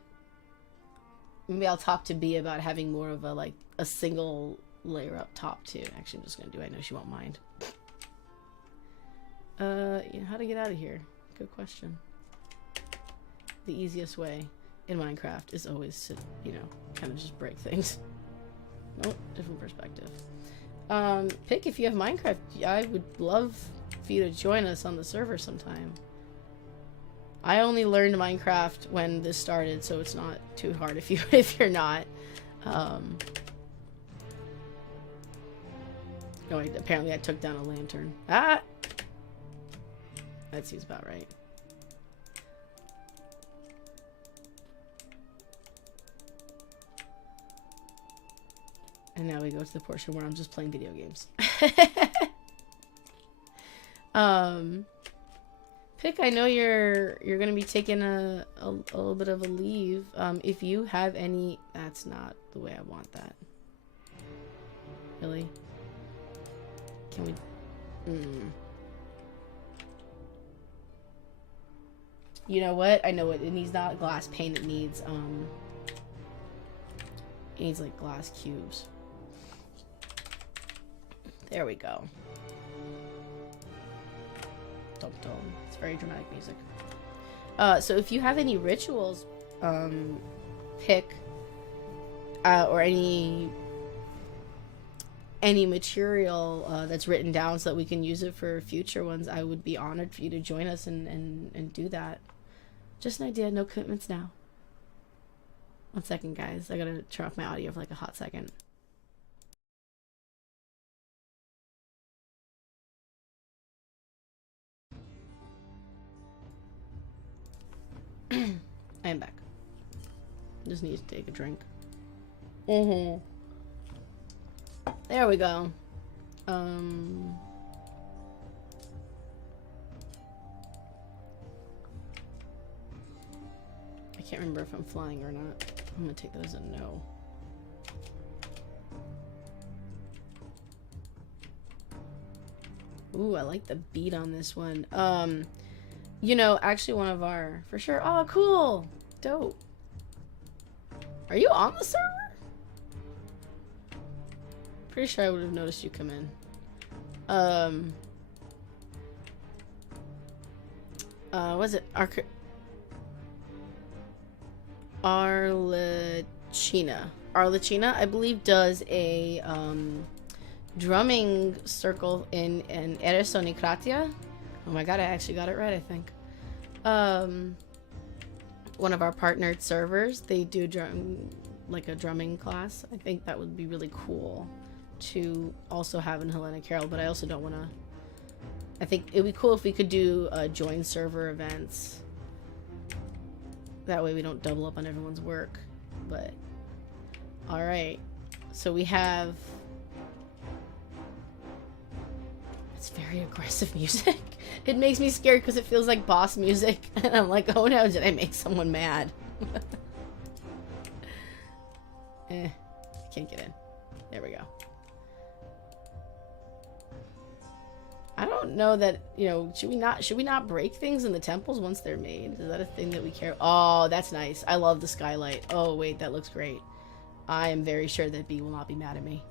maybe I'll talk to B about having more of a, like, a single layer up top too. Actually, I'm just gonna do it. I know she won't mind. How to get out of here? Good question. The easiest way in Minecraft is always to, kind of just break things. Nope, different perspective. Pick if you have Minecraft. I would love for you to join us on the server sometime. I only learned Minecraft when this started, so it's not too hard if you're not. Oh wait, apparently I took down a lantern. Ah! That seems about right. And now we go to the portion where I'm just playing video games. Pick, I know you're gonna be taking a little bit of a leave. If you have any, that's not the way I want that. Really? Can we? You know what? I know it needs not glass pane. It needs like glass cubes. There we go. Dum dum. It's very dramatic music. So if you have any rituals, pick or any material that's written down so that we can use it for future ones, I would be honored for you to join us and do that. Just an idea, no commitments now. 1 second, guys. I gotta turn off my audio for like a hot second. I am back. Just need to take a drink. There we go. I can't remember if I'm flying or not. I'm gonna take that as a no. Ooh, I like the beat on this one. Actually one of our, for sure. Oh, cool. Dope. Are you on the server? Pretty sure I would have noticed you come in. Was it Arlecchina, I believe, does a drumming circle in Hellenicherald. Oh my god, I actually got it right, I think. One of our partnered servers, they do a drumming class. I think that would be really cool to also have in Hellenicherald, but I also don't want to. I think it would be cool if we could do join server events. That way we don't double up on everyone's work. But alright, so we have, it's very aggressive music. It makes me scared because it feels like boss music, and I'm like, oh no, did I make someone mad? Can't get in. There we go. I don't know that, should we not break things in the temples once they're made? Is that a thing that we care? Oh, that's nice. I love the skylight. Oh, wait, that looks great. I am very sure that B will not be mad at me.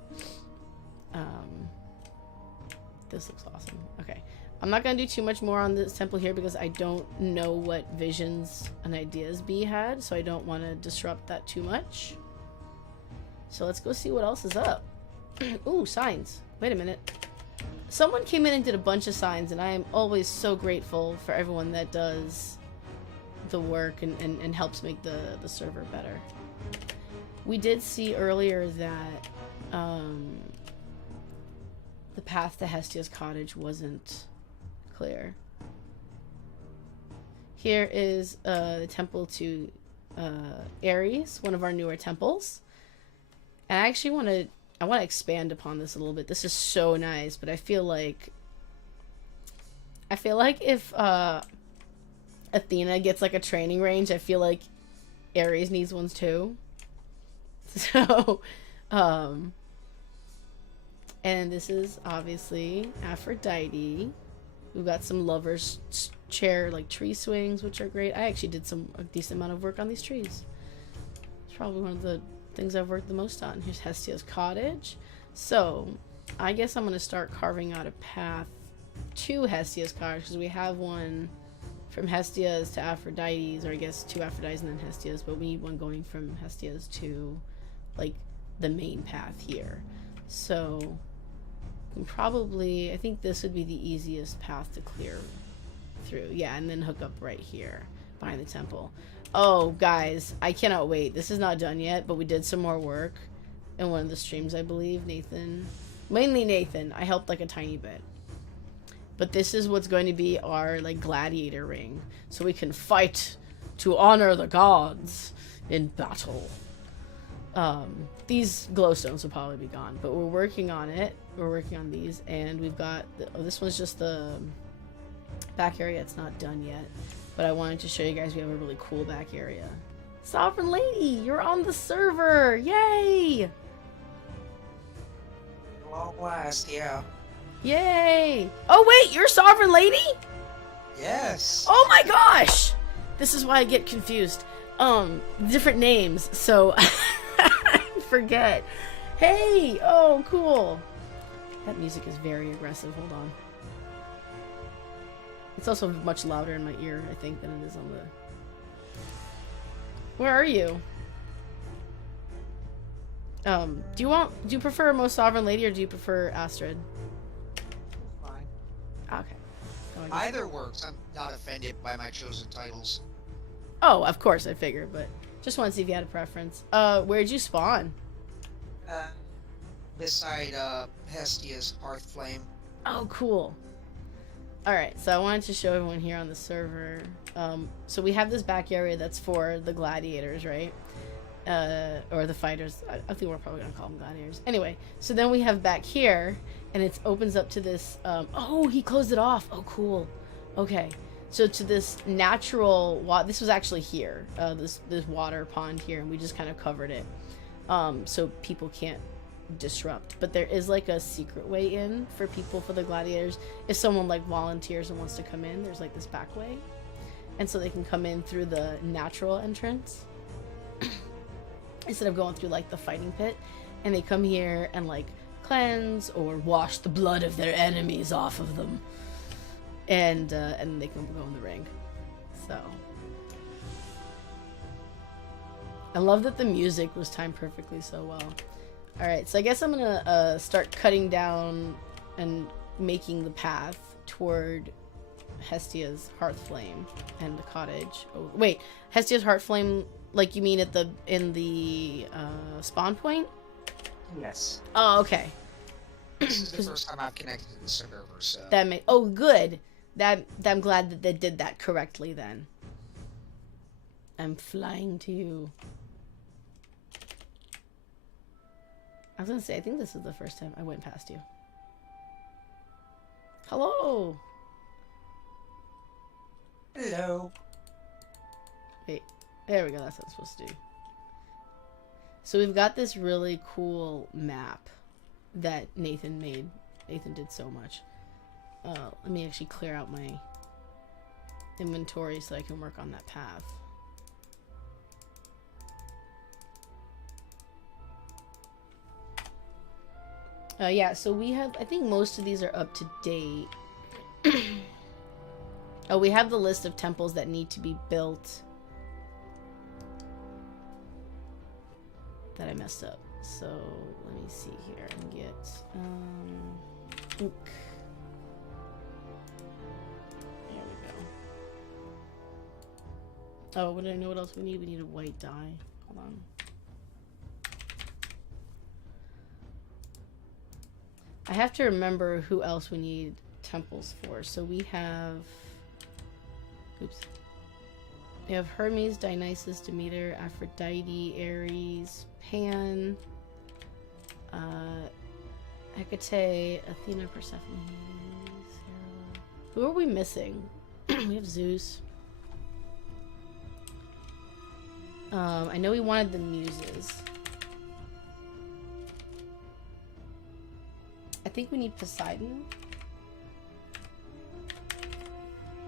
This looks awesome. Okay. I'm not going to do too much more on this temple here because I don't know what visions and ideas B had, so I don't want to disrupt that too much. So let's go see what else is up. Ooh, signs. Wait a minute. Someone came in and did a bunch of signs, and I am always so grateful for everyone that does the work and helps make the server better. We did see earlier that the path to Hestia's cottage wasn't clear. Here is the temple to Ares, one of our newer temples. And I actually want to expand upon this a little bit. This is so nice, but I feel like if Athena gets like a training range, I feel like Ares needs ones too. So, and this is obviously Aphrodite. We've got some lovers chair, like tree swings, which are great. I actually did a decent amount of work on these trees. It's probably one of the things I've worked the most on. Here's Hestia's cottage. So, I guess I'm going to start carving out a path two Hestia's cards, because we have one from Hestia's to Aphrodite's, or I guess two Aphrodite's and then Hestia's, but we need one going from Hestia's to, like, the main path here. So, probably, I think this would be the easiest path to clear through. Yeah, and then hook up right here, behind the temple. Oh, guys, I cannot wait. This is not done yet, but we did some more work in one of the streams, I believe. Nathan, mainly Nathan. I helped, like, a tiny bit. But this is what's going to be our, like, gladiator ring. So we can fight to honor the gods in battle. These glowstones will probably be gone. But we're working on it. We're working on these. And we've got... oh, this one's just the back area. It's not done yet. But I wanted to show you guys we have a really cool back area. Sovereign Lady! You're on the server! Yay! Long last, yeah. Yay! Oh wait, you're Sovereign Lady? Yes. Oh my gosh! This is why I get confused. Different names, so I forget. Hey! Oh, cool. That music is very aggressive. Hold on. It's also much louder in my ear, I think, than it is on the... Where are you? Do you prefer Most Sovereign Lady or do you prefer Astrid? Fine. Okay. Oh, Either works. I'm not offended by my chosen titles. oh, of course, I figured, but just want to see if you had a preference. Where'd you spawn? Beside Hestia's hearth flame. Oh, cool. Alright, so I wanted to show everyone here on the server. So we have this back area that's for the gladiators, right? Or the fighters. I think we're probably gonna call them gladiators. Anyway, so then we have back here, and it opens up to this, oh, he closed it off. Oh, cool. Okay. So to this natural this was actually here, this water pond here, and we just kind of covered it, so people can't disrupt. But there is like a secret way in for people, for the gladiators. If someone like volunteers and wants to come in, there's like this back way, and so they can come in through the natural entrance instead of going through like the fighting pit, and they come here and like cleanse or wash the blood of their enemies off of them, and they can go in the ring. So I love that the music was timed perfectly so well. Alright, so I guess I'm gonna start cutting down and making the path toward Hestia's hearth flame and the cottage. Oh, wait, Hestia's hearth flame, like you mean in the spawn point? Yes. Oh, okay. This is the first time I've connected to the server, so... Oh, good. I'm glad that they did that correctly then. I'm flying to you. I was gonna say, I think this is the first time I went past you. Hello! Hello. Wait, there we go, that's what I'm supposed to do. So we've got this really cool map that Nathan made. Nathan did so much. Let me actually clear out my inventory so I can work on that path. Yeah, so we have, I think most of these are up to date. Oh, we have the list of temples that need to be built that I messed up. So let me see here and get ook. There we go. Oh, what do I know what else we need? We need a white dye. Hold on. I have to remember who else we need temples for. So we have... Oops. We have Hermes, Dionysus, Demeter, Aphrodite, Ares, Pan, Hecate, Athena, Persephone, Sarah. Who are we missing? We have Zeus. I know we wanted the Muses. I think we need Poseidon.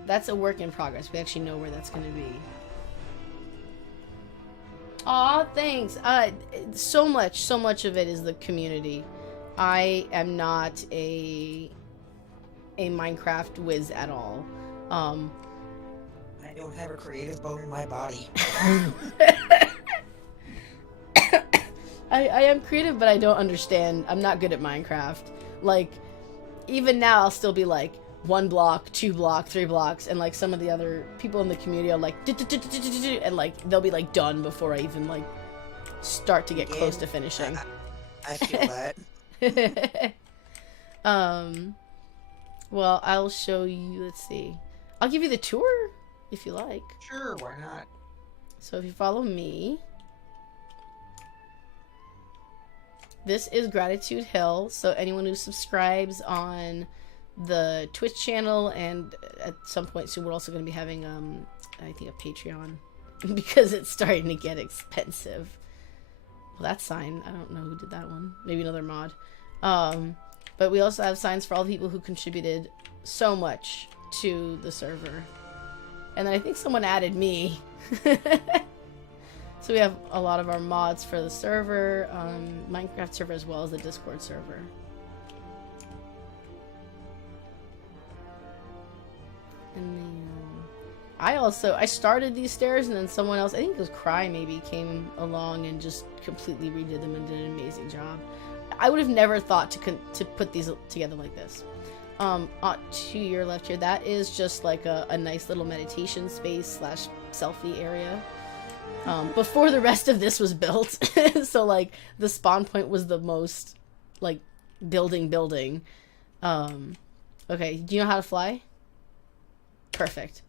That's a work in progress. We actually know where that's going to be. Aw, thanks. So much of it is the community. I am not a a Minecraft whiz at all. I don't have a creative bone in my body. I am creative, but I don't understand. I'm not good at Minecraft. Like, even now, I'll still be like, 1 block, 2 block, 3 blocks, and like some of the other people in the community are like, and like they'll be like done before I even like start to get close to finishing. I feel that. Well, I'll show you. Let's see. I'll give you the tour if you like. Sure, why not? So if you follow me, this is Gratitude Hill. So anyone who subscribes on the Twitch channel, and at some point soon we're also going to be having I think a Patreon because it's starting to get expensive. Well, that sign, I don't know who did that one. Maybe another mod. But we also have signs for all the people who contributed so much to the server. And then I think someone added me. So we have a lot of our mods for the server, Minecraft server, as well as the Discord server. And then I started these stairs, and then someone else, I think it was Cry maybe, came along and just completely redid them and did an amazing job. I would have never thought to put these together like this. To your left here, that is just like a nice little meditation space / selfie area. Before the rest of this was built. So like the spawn point was the most like building. Okay, do you know how to fly? Perfect.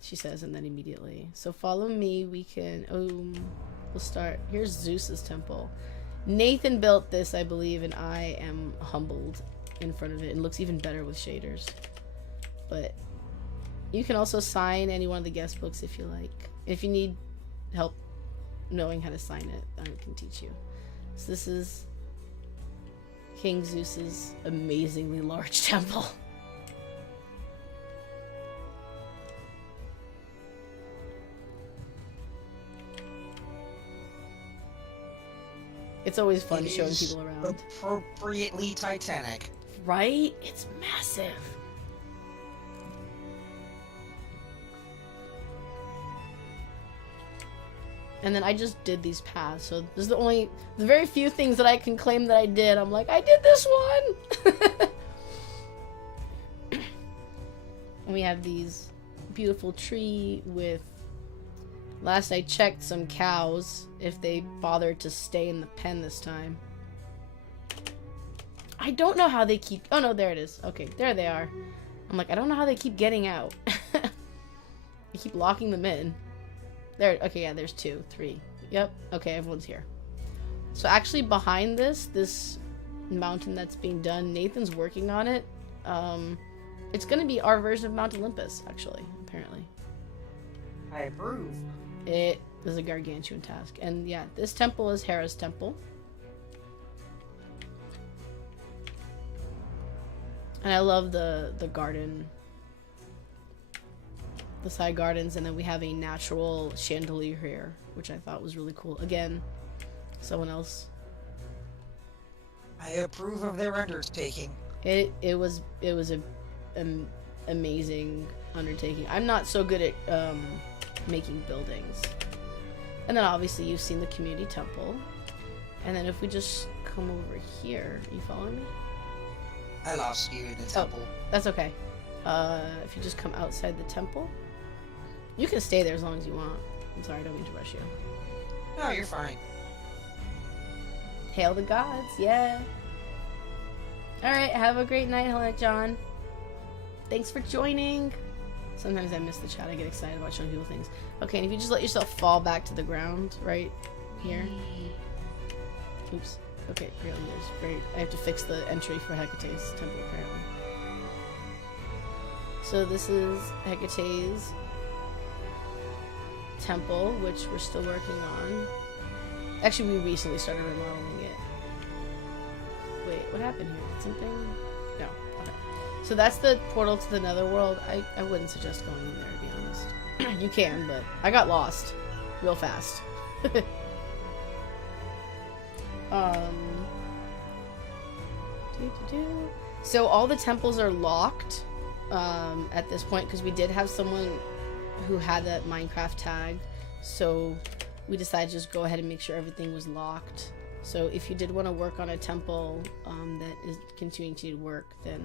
She says, and then immediately. So follow me, we can we'll start. Here's Zeus's temple. Nathan built this, I believe, and I am humbled in front of it. It looks even better with shaders. But you can also sign any one of the guest books if you like. If you need help knowing how to sign it, I can teach you. So this is King Zeus's amazingly large temple. It's always fun showing people around. Appropriately Titanic. Right? It's massive. And then I just did these paths, so this is the very few things that I can claim that I did. I'm like, I did this one! And we have these beautiful tree with, last I checked, some cows, if they bothered to stay in the pen this time. I don't know how they keep, oh no, there it is. Okay, there they are. I'm like, I don't know how they keep getting out. They keep locking them in. There, okay, yeah, there's 2, 3. Yep, okay, everyone's here. So actually behind this mountain that's being done, Nathan's working on it. It's gonna be our version of Mount Olympus, actually, apparently. I approve. It is a gargantuan task. And yeah, this temple is Hera's temple. And I love the garden, the side gardens, and then we have a natural chandelier here, which I thought was really cool. Again, someone else. I approve of their undertaking. It was an amazing undertaking. I'm not so good at making buildings. And then obviously you've seen the community temple. And then if we just come over here, you following me? I lost you in the temple. That's okay. If you just come outside the temple, you can stay there as long as you want. I'm sorry, I don't mean to rush you. No, you're fine. Hail the gods, yeah. Alright, have a great night, Hellenicherald. Thanks for joining. Sometimes I miss the chat, I get excited about showing people things. Okay, and if you just let yourself fall back to the ground, right here. Oops. Okay, apparently I have to fix the entry for Hecate's temple, apparently. So this is Hecate's temple, which we're still working on. Actually, we recently started remodeling it. Wait, what happened here? Did something? No. Okay. So that's the portal to the netherworld. I wouldn't suggest going in there, to be honest. You can, but I got lost real fast. So all the temples are locked at this point because we did have someone who had that Minecraft tag. So we decided to just go ahead and make sure everything was locked. So if you did want to work on a temple that is continuing to work, then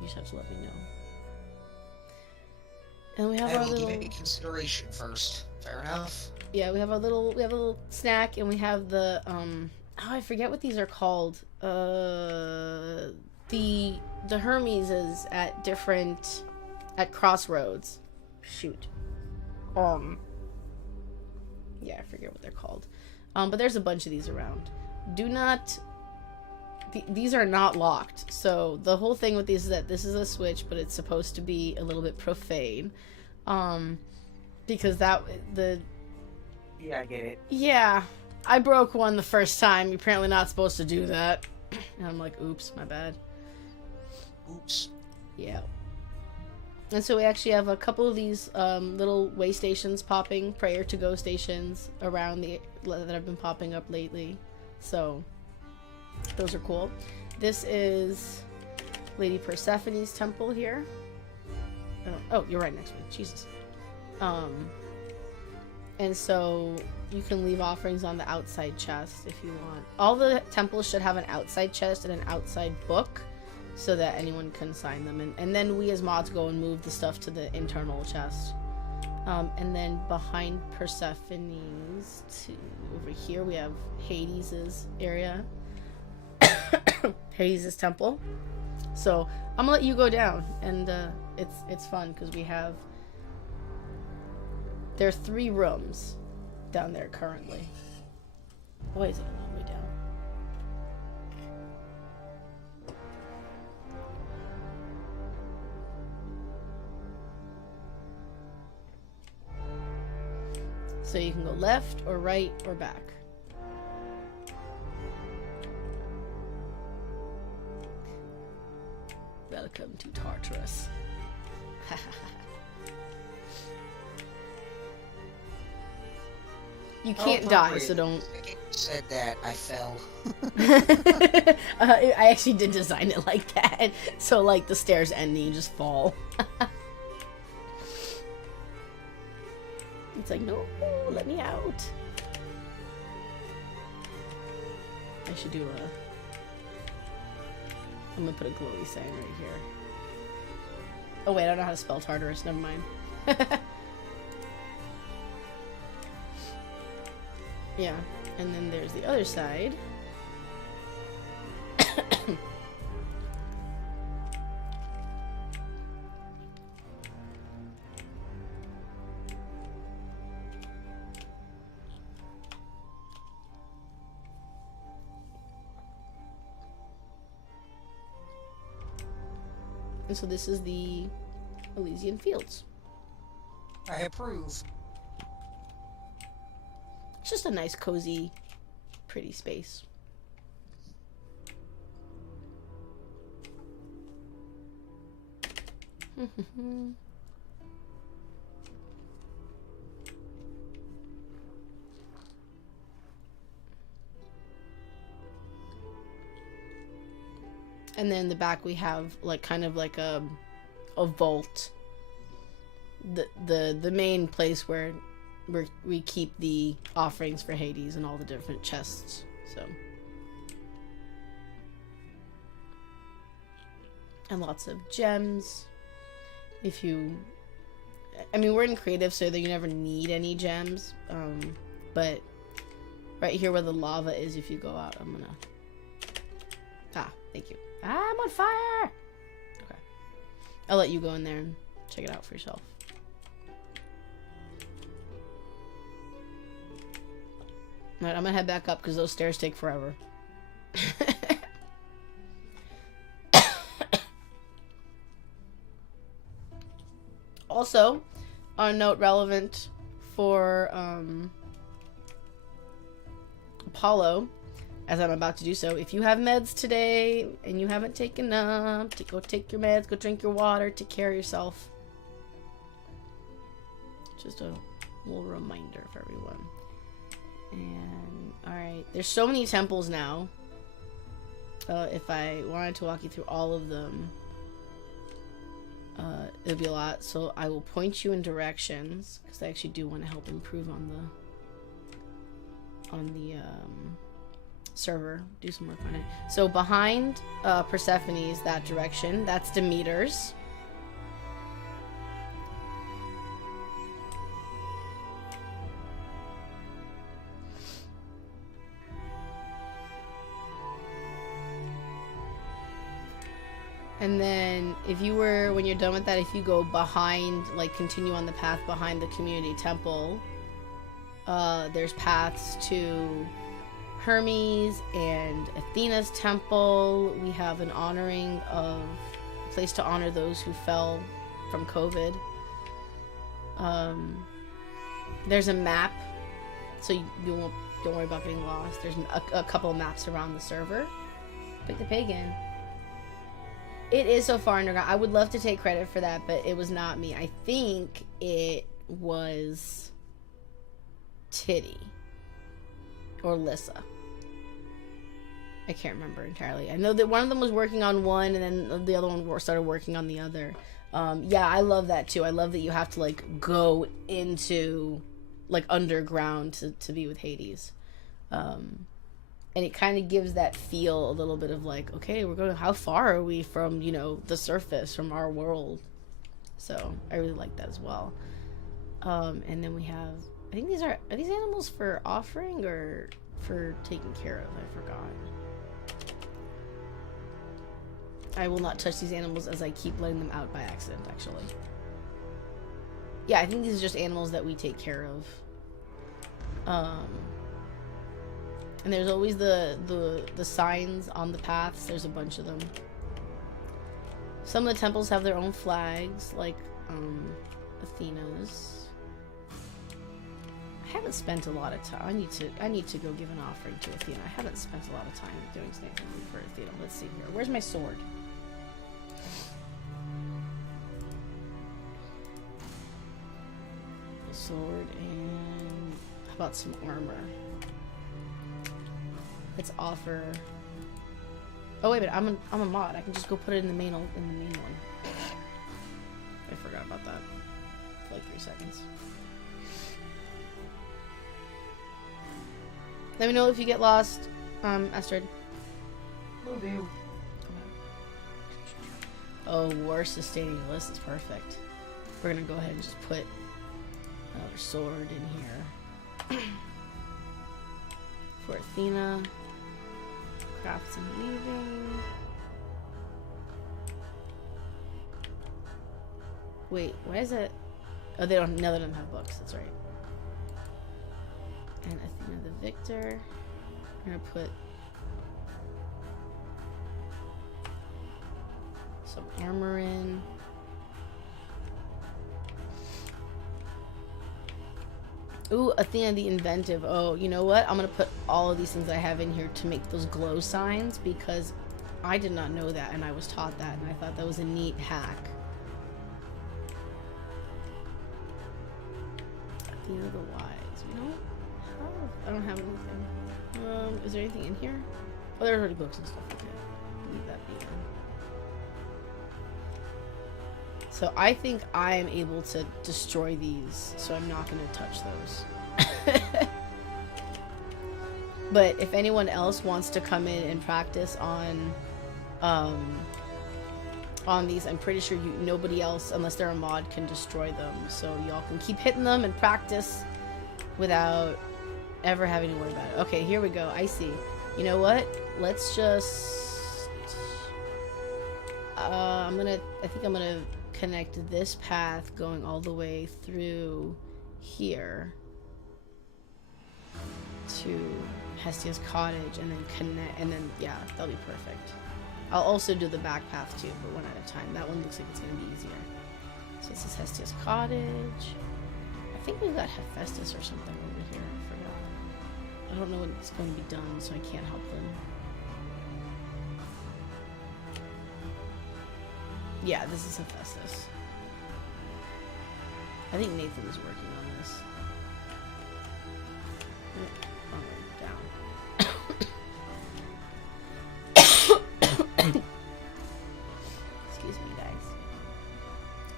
you just have to let me know. And we have I our will little... give it consideration first. Fair enough. Yeah, we have a little snack, and we have the oh, I forget what these are called. The Hermes is at different crossroads. Shoot. Yeah, I forget what they're called. But there's a bunch of these around. Do not... these are not locked. So the whole thing with these is that this is a switch, but it's supposed to be a little bit profane. Because yeah, I get it. Yeah. I broke one the first time. You're apparently not supposed to do that. And I'm like, oops, my bad. Oops. Yeah. And so we actually have a couple of these little way stations popping, prayer to go stations around that have been popping up lately. So those are cool. This is Lady Persephone's temple here. Oh, you're right next to me. Jesus. And so you can leave offerings on the outside chest if you want. All the temples should have an outside chest and an outside book, so that anyone can sign them. And then we as mods go and move the stuff to the internal chest. And then behind Persephone's, over here, we have Hades' area. Hades' temple. So I'm gonna let you go down, and it's fun because we have... There are 3 rooms down there currently. Why is it a long way down? So you can go left or right or back. Welcome to Tartarus. You can't die, so don't... I said that, I fell. I actually did design it like that. So, like, the stairs end and you just fall. It's like, no, let me out. I should do a... I'm gonna put a glowy sign right here. Oh wait, I don't know how to spell Tartarus, never mind. Yeah, and then there's the other side. And so this is the Elysian Fields. I approve. It's just a nice, cozy, pretty space. And then in the back we have like kind of like a vault. The main place where we keep the offerings for Hades and all the different chests. So, and lots of gems. If you, I mean, we're in creative, so that you never need any gems. But right here where the lava is, if you go out, I'm gonna. Thank you. I'm on fire. Okay, I'll let you go in there and check it out for yourself. Alright, I'm gonna head back up because those stairs take forever. Also, on a note relevant for Apollo, as I'm about to do so, if you have meds today and you haven't taken them, go take your meds, go drink your water, take care of yourself. Just a little reminder for everyone. And alright, there's so many temples now. if I wanted to walk you through all of them, it'll be a lot. So I will point you in directions because I actually do want to help improve on the server. Do some work on it. So behind Persephone's that direction, that's Demeter's. And then if you were, when you're done with that, if you go behind, like continue on the path behind the community temple, there's paths to Hermes and Athena's temple. We have an honoring of a place to honor those who fell from COVID. There's a map, so you won't, don't worry about getting lost. There's a couple of maps around the server. Pick the pagan. It is so far underground. I would love to take credit for that, but it was not me. I think it was Titty or Lissa. I can't remember entirely. I know that one of them was working on one, and then the other one started working on the other. Yeah, I love that too. I love that you have to like go into like underground to be with Hades. And it kind of gives that feel a little bit of like, okay, we're going, how far are we from, you know, the surface, from our world? So I really like that as well. And then we have, I think are these animals for offering or for taking care of? I forgot. I will not touch these animals as I keep letting them out by accident, actually. Yeah, I think these are just animals that we take care of. And there's always the signs on the paths. There's a bunch of them. Some of the temples have their own flags, like Athena's. I haven't spent a lot of time. I need to go give an offering to Athena. I haven't spent a lot of time doing something for Athena. Let's see here. Where's my sword? A sword and how about some armor? Let's offer. Oh wait a minute, I'm a mod. I can just go put it in the main one. I forgot about that for like 3 seconds. Let me know if you get lost, Astrid. Will do. Oh, war sustaining list is perfect. We're gonna go ahead and just put another sword in here for Athena. Crafts and weaving. Wait, why is it? Oh, they don't. None of them have books. That's right. And Athena the victor. I'm gonna put some armor in. Ooh, Athena the inventive. Oh, you know what? I'm gonna put all of these things I have in here to make those glow signs because I did not know that and I was taught that and I thought that was a neat hack. Athena the wise. You know? I don't have anything. Is there anything in here? Oh, there's already books and stuff. Okay. Leave that be. So I think I am able to destroy these, so I'm not going to touch those. But if anyone else wants to come in and practice on these, I'm pretty sure nobody else, unless they're a mod, can destroy them. So y'all can keep hitting them and practice without ever having to worry about it. Okay, here we go. I see. You know what? Let's just... I think I'm gonna connect this path going all the way through here to Hestia's cottage and then connect, and then yeah, that'll be perfect. I'll also do the back path too, but one at a time. That one looks like it's gonna be easier. So this is Hestia's cottage. I think we've got Hephaestus or something over here. I forgot. I don't know when it's going to be done, so I can't help them. Yeah, this is Hephaestus. I think Nathan is working on this. Wrong way, down.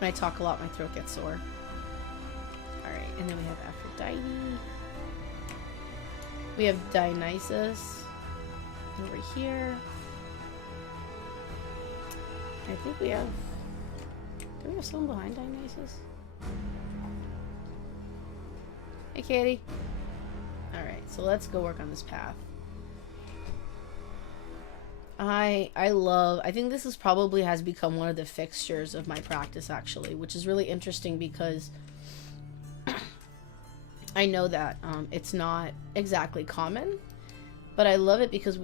When I talk a lot, my throat gets sore. Alright, and then we have Aphrodite. We have Dionysus over here. I think we have... Do we have someone behind Dionysus? Hey, Katie. Alright, so let's go work on this path. I think this is probably has become one of the fixtures of my practice, actually, which is really interesting because I know that it's not exactly common, but I love it because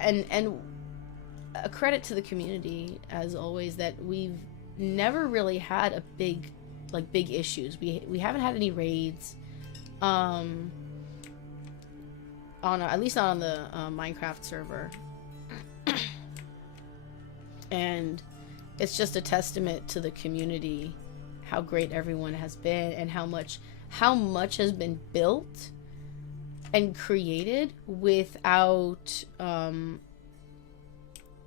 and a credit to the community, as always, that we've never really had a big issues. We haven't had any raids, at least not on the Minecraft server. And it's just a testament to the community, how great everyone has been, and how much has been built and created without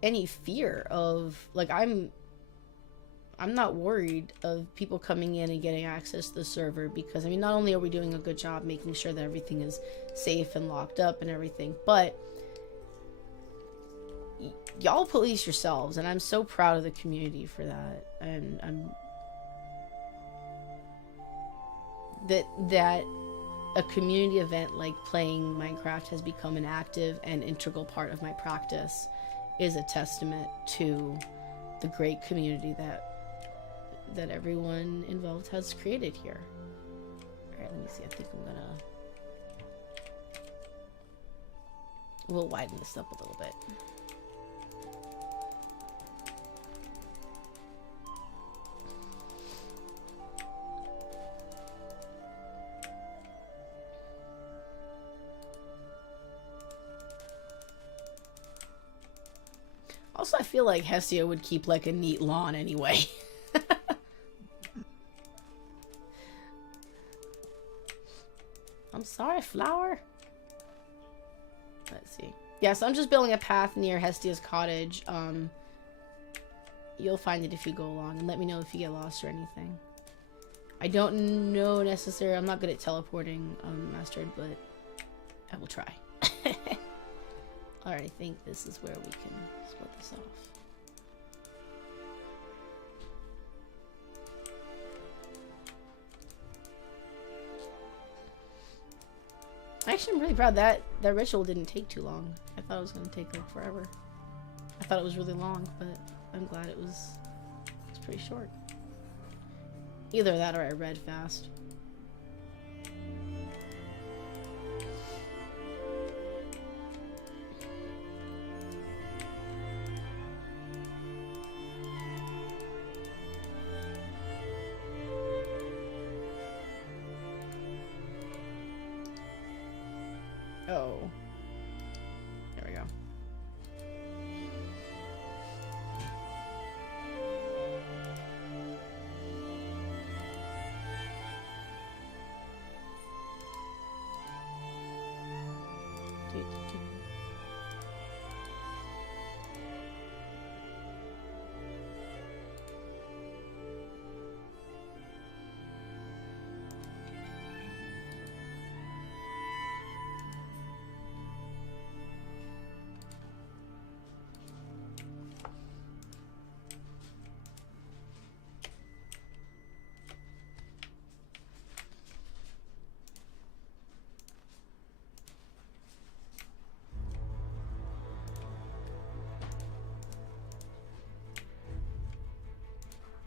any fear of, like, I'm not worried of people coming in and getting access to the server, because I mean, not only are we doing a good job making sure that everything is safe and locked up and everything, but y'all police yourselves, and I'm so proud of the community for that. And that a community event like playing Minecraft has become an active and integral part of my practice is a testament to the great community that everyone involved has created here. Alright, let me see. I think we'll widen this up a little bit. Also, I feel like Hestia would keep like a neat lawn anyway. I'm sorry, flower. Let's see. Yeah, so I'm just building a path near Hestia's cottage. You'll find it if you go along, and let me know if you get lost or anything. I don't know necessarily. I'm not good at teleporting, Mastered, but I will try. Alright, I think this is where we can split this off. Actually, I'm really proud that ritual didn't take too long. I thought it was going to take like forever. I thought it was really long, but I'm glad it was pretty short. Either that or I read fast. Oh. There we go.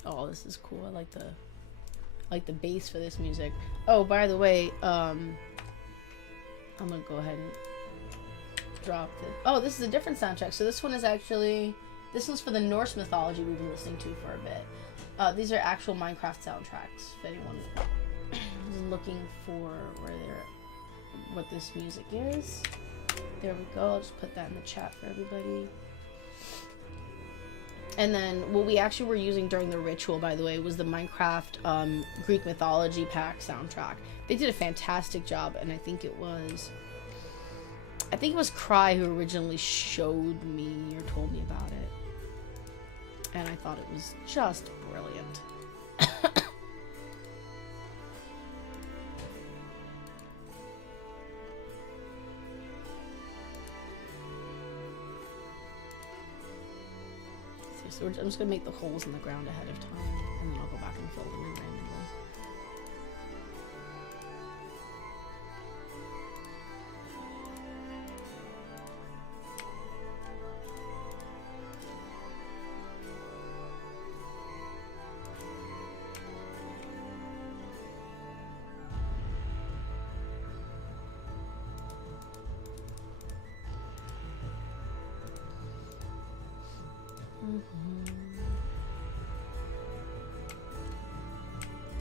Oh, this is cool. I like the bass for this music. Oh, by the way, I'm gonna go ahead and drop it. Oh, this is a different soundtrack. So this one is actually, this one's for the Norse mythology we've been listening to for a bit. These are actual Minecraft soundtracks. If anyone is looking for what this music is, there we go. I'll just put that in the chat for everybody. And then what we actually were using during the ritual, by the way, was the Minecraft Greek mythology pack soundtrack. They did a fantastic job, and I think it was Cry who originally showed me or told me about it. And I thought it was just brilliant. So I'm just gonna make the holes in the ground ahead of time, and then I'll go back and fill them in randomly.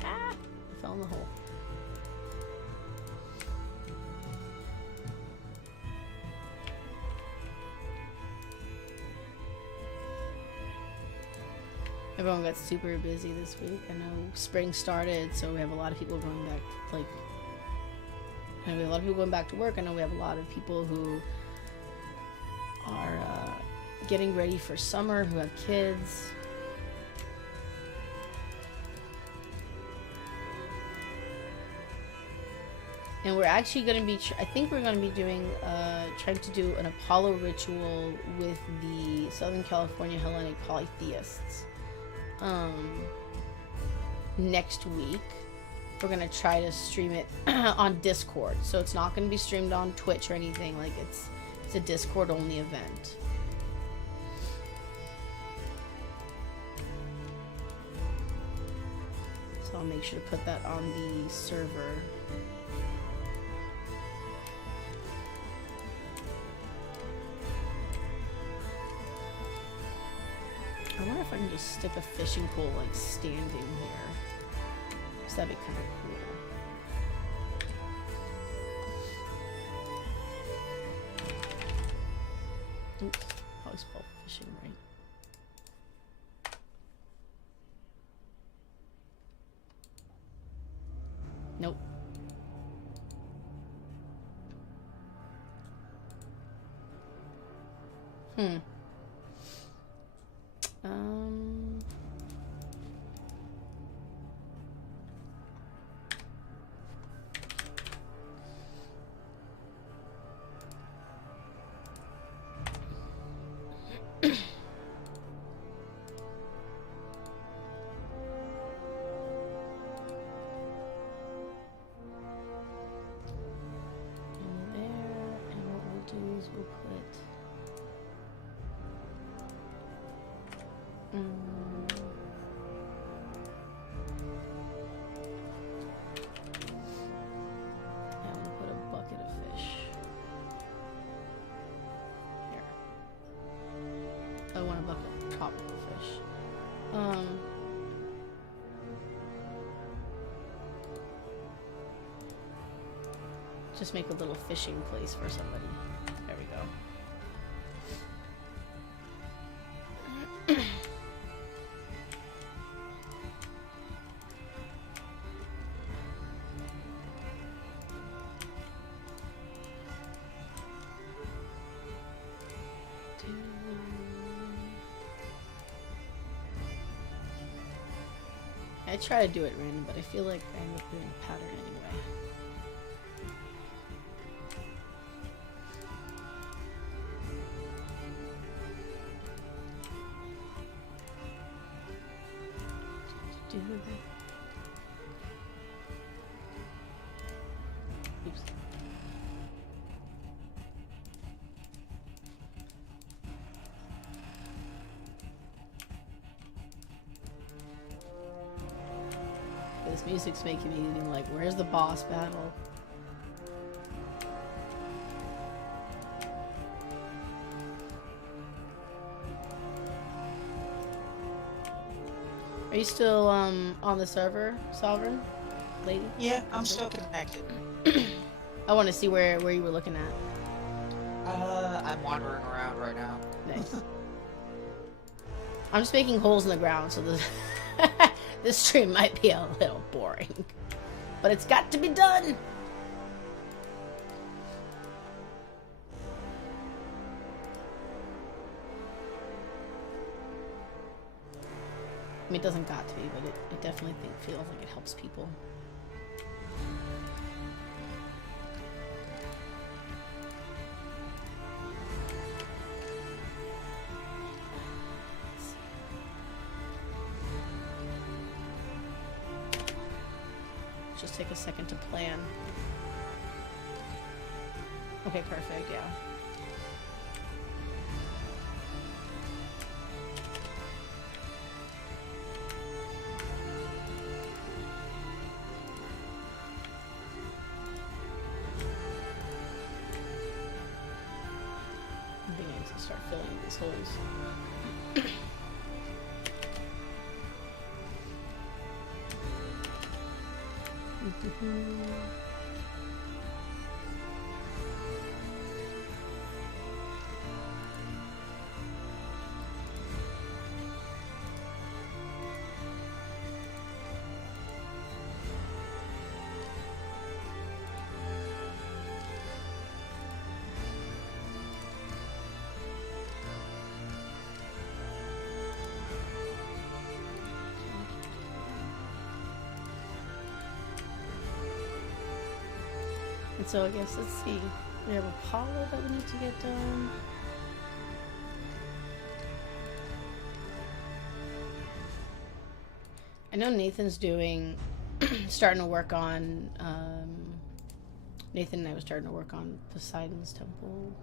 Ah! I fell in the hole. Everyone got super busy this week. I know spring started, so we have a lot of people going back, like, I know we have a lot of people going back to work. I know we have a lot of people who are getting ready for summer, who have kids. And we're actually going to be, I think we're going to be doing, trying to do an Apollo ritual with the Southern California Hellenic polytheists next week. We're going to try to stream it on Discord. So it's not going to be streamed on Twitch or anything. Like, it's a Discord only event. So I'll make sure to put that on the server. I wonder if I can just stick a fishing pole like standing here. Cause that'd be kind of cool. Oops, probably spelled fishing right. Nope. We'll put I'm gonna put a bucket of fish here. I want a bucket of tropical fish. Just make a little fishing place for somebody. There we go. I try to do it random, but I feel like I end up doing a pattern anyway. Oops. This music's making me like, where's the boss battle? Are you still on the server, Sovereign Lady? Yeah, I'm still connected. I want to see where you were looking at. I'm wandering around right now. Nice. I'm just making holes in the ground, so this this stream might be a little boring, but it's got to be done. mean, it doesn't got to be, but it definitely feels like it helps people. Just take a second to plan. Okay, perfect, yeah. I think I need to start filling these holes. And so I guess, let's see, we have Apollo that we need to get done. I know Nathan's doing, starting to work on, Nathan and I were starting to work on Poseidon's temple.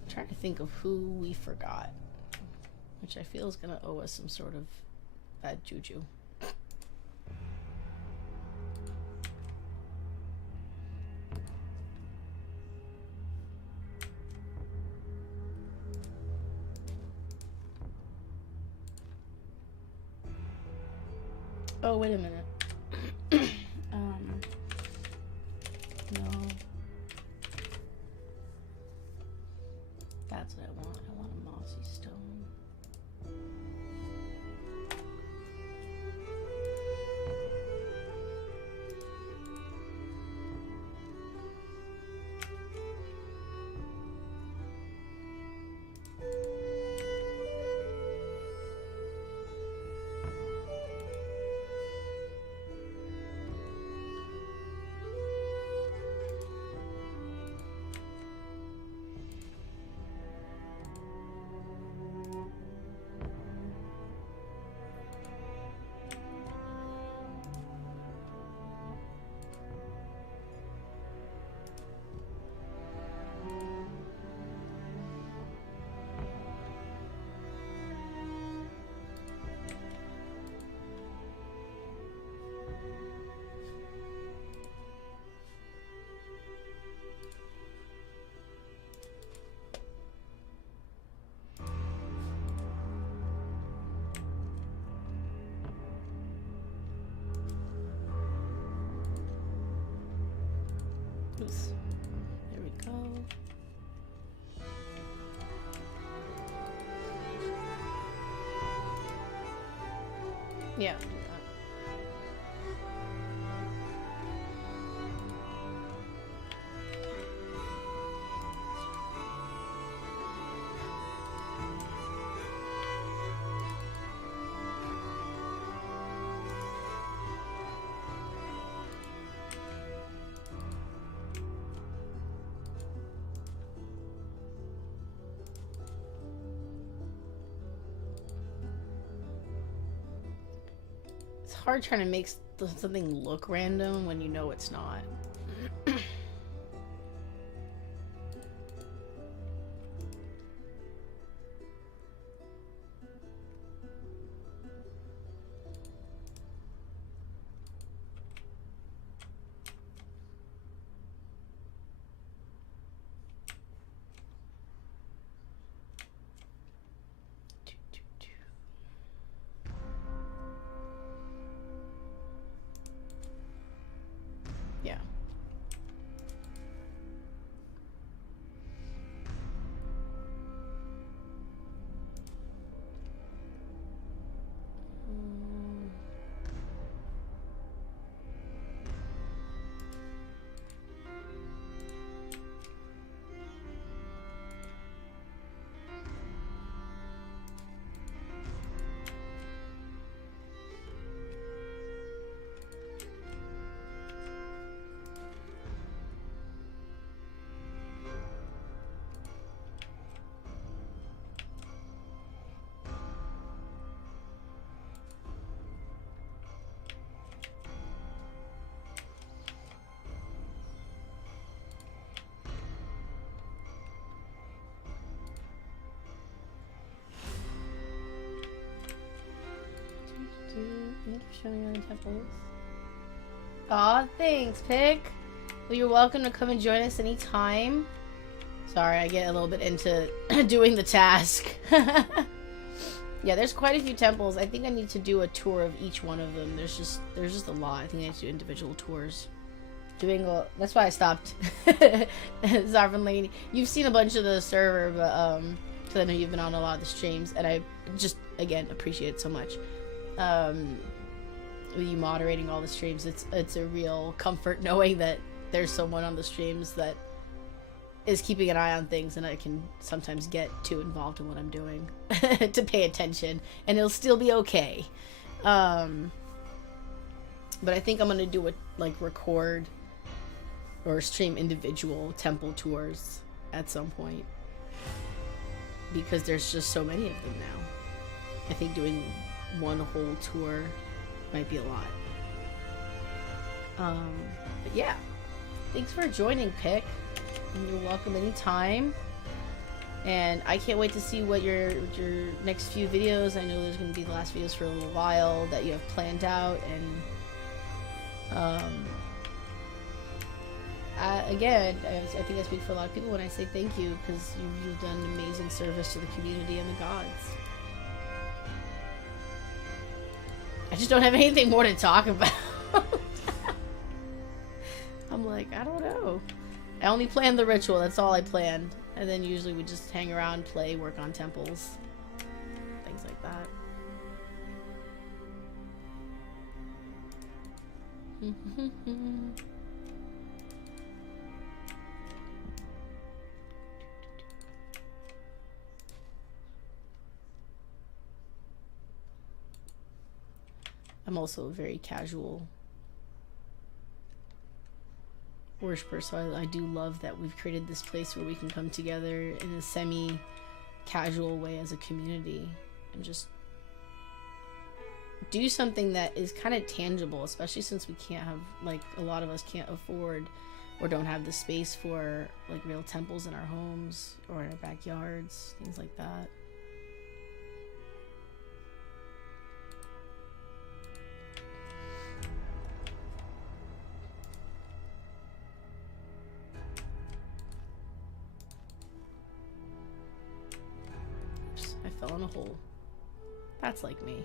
I'm trying to think of who we forgot, which I feel is going to owe us some sort of bad juju. Oh, wait a minute. No. That's what I want. I want a mossy stone. Oops. There we go. Yeah. Do that. It's hard trying to make something look random when you know it's not. Yeah. Show me other temples. Aw, thanks, Pick. Well, you're welcome to come and join us anytime. Sorry, I get a little bit into doing the task. Yeah, there's quite a few temples. I think I need to do a tour of each one of them. There's just a lot. I think I need to do individual tours. That's why I stopped. Zarvan Lady. You've seen a bunch of the server, but because I know you've been on a lot of the streams, and I just again appreciate it so much. With you moderating all the streams, it's a real comfort knowing that there's someone on the streams that is keeping an eye on things, and I can sometimes get too involved in what I'm doing to pay attention, and it'll still be okay. But I think I'm gonna do record or stream individual temple tours at some point, because there's just so many of them now. I think doing one whole tour might be a lot. But yeah, thanks for joining, Pick. And you're welcome anytime. And I can't wait to see what your next few videos. I know there's going to be the last videos for a little while that you have planned out. And again, I think I speak for a lot of people when I say thank you, because you've done an amazing service to the community and the gods. I just don't have anything more to talk about. I'm like, I don't know. I only planned the ritual, that's all I planned. And then usually we just hang around, play, work on temples. Things like that. I'm also a very casual worshiper, so I do love that we've created this place where we can come together in a semi-casual way as a community and just do something that is kind of tangible, especially since we can't have, like, a lot of us can't afford or don't have the space for, like, real temples in our homes or in our backyards, things like that. Fell in a hole. That's like me.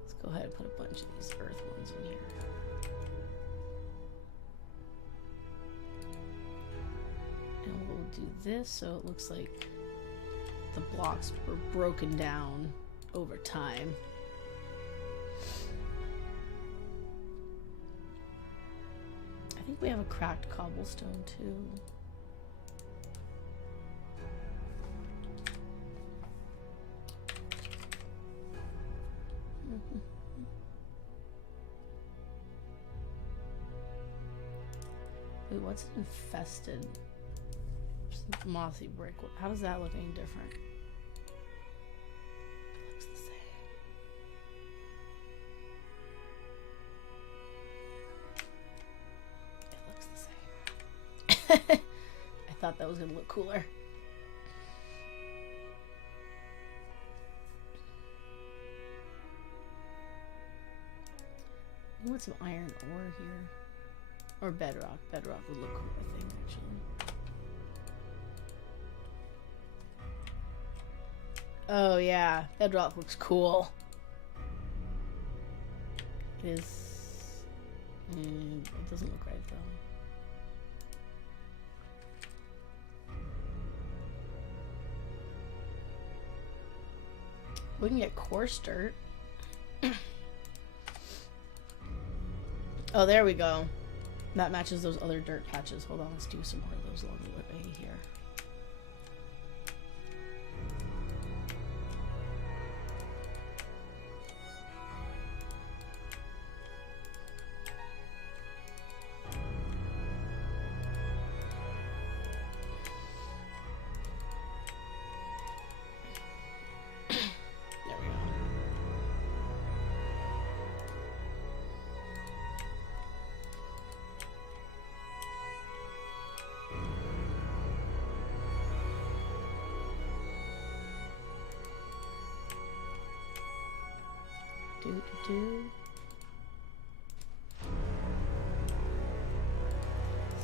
Let's go ahead and put a bunch of these earth ones in here. And we'll do this so it looks like the blocks were broken down over time. I think we have a cracked cobblestone too. Wait, what's infested? Mossy brick. How does that look any different? It looks the same. I thought that was gonna look cooler. I want some iron ore here. Or bedrock. Bedrock would look cool, I think, actually. Oh yeah, bedrock looks cool. It is... it doesn't look right though. We can get coarse dirt. Oh, there we go. That matches those other dirt patches. Hold on, let's do some more of those along the way here.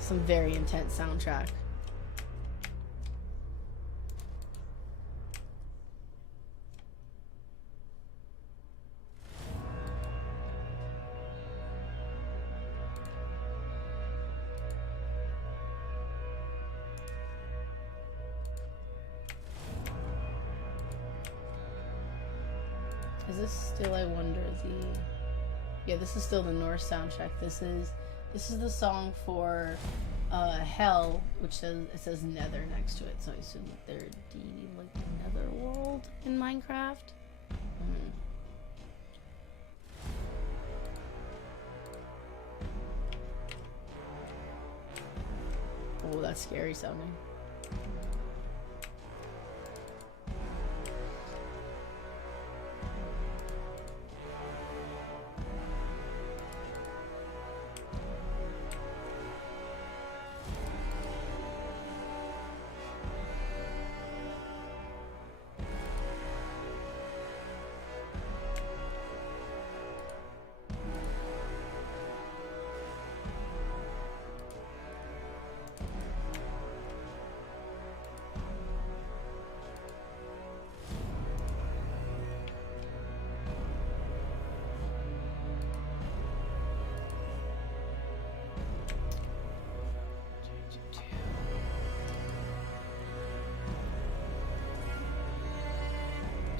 Some very intense soundtrack. Is this still, I wonder, yeah, this is still the Norse soundtrack. This is the song for Hell, which says Nether next to it, so I assume that they're deeding like the Nether world in Minecraft. Oh, that's scary sounding.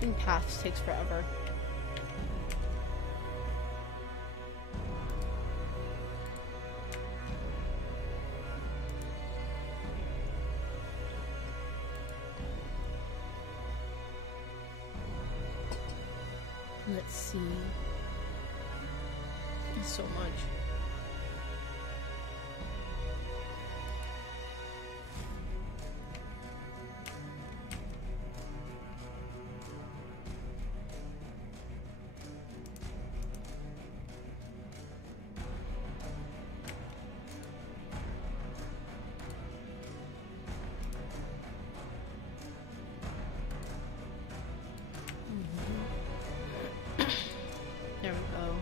Doing paths takes forever. Let's see. There's so much. There we go.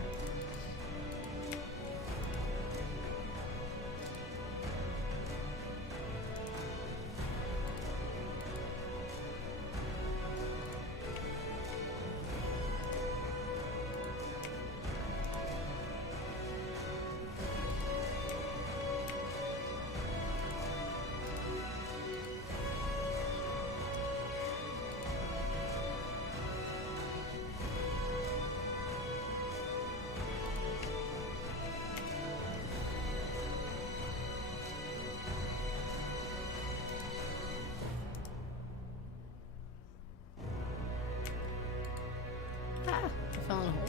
Ah, I fell in a hole.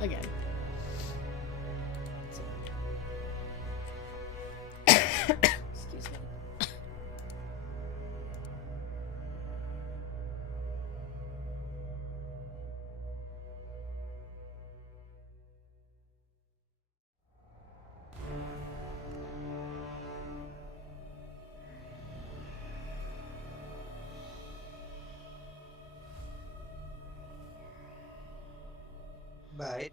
Again. Excuse me. Right.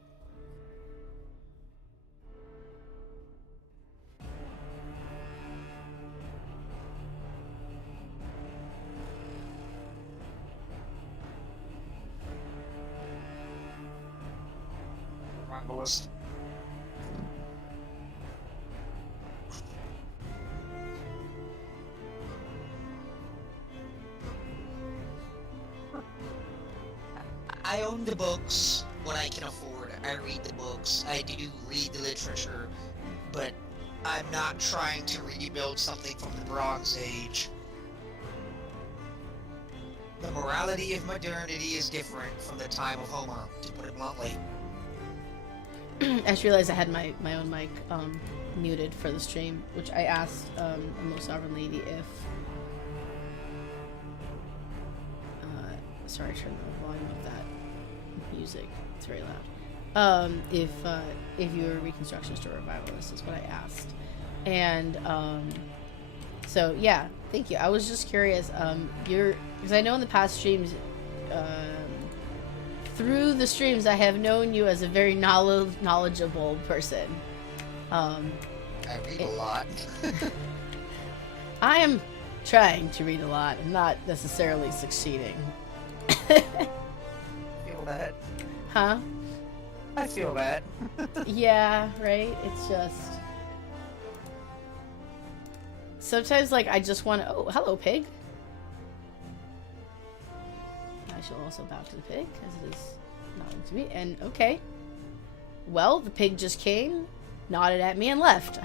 Rumblest. I own the books when I can afford. I read the books. I do read the literature, but I'm not trying to rebuild something from the Bronze Age. The morality of modernity is different from the time of Homer, to put it bluntly. I just realized I had my own mic muted for the stream, which I asked the Most Sovereign Lady if... sorry, I turned the volume of that music. It's very loud. If you were a Reconstructionist or Revivalist is what I asked. And so yeah, thank you. I was just curious. Because I know in the past streams, through the streams, I have known you as a very knowledgeable person. I read a lot. I am trying to read a lot. I'm not necessarily succeeding. Feel that. Huh? I feel that. Yeah, right? It's just... Sometimes, like, I just want to... Oh, hello, pig. I shall also bow to the pig, as it is nodding to me. And, okay. Well, the pig just came, nodded at me, and left.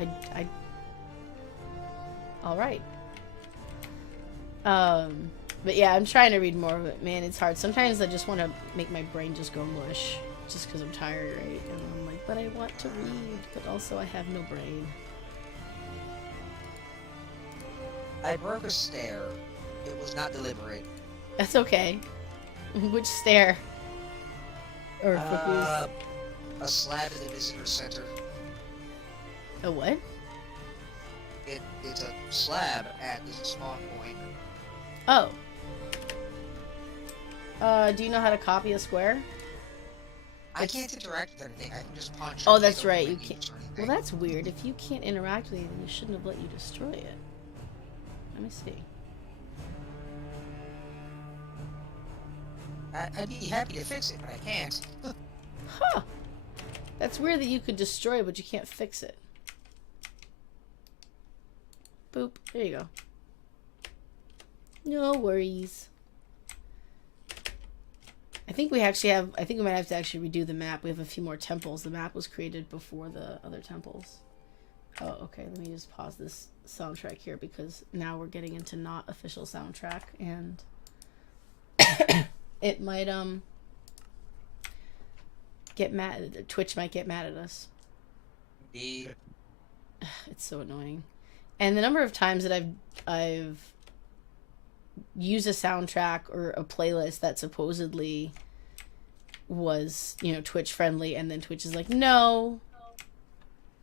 Alright. But yeah, I'm trying to read more of it. Man, it's hard. Sometimes I just want to make my brain just go mush. Just because I'm tired, right? And I'm like, but I want to read, but also I have no brain. I broke a stair. It was not deliberate. That's okay. Which stair? Or cookies? A slab in the visitor center. A what? It's a slab at the spawn point. Oh. Do you know how to copy a square? I can't interact with anything. I can just punch. Oh, that's right. You can't. Well, that's weird. If you can't interact with anything, you shouldn't have let you destroy it. Let me see. I'd be happy to fix it, but I can't. Huh. That's weird that you could destroy it, but you can't fix it. Boop. There you go. No worries. I think we actually have... I think we might have to actually redo the map. We have a few more temples. The map was created before the other temples. Oh, okay. Let me just pause this soundtrack here because now we're getting into not official soundtrack and it might get mad. Twitch might get mad at us. Indeed. It's so annoying. And the number of times that I've used a soundtrack or a playlist that supposedly was, you know, Twitch friendly, and then Twitch is like, no.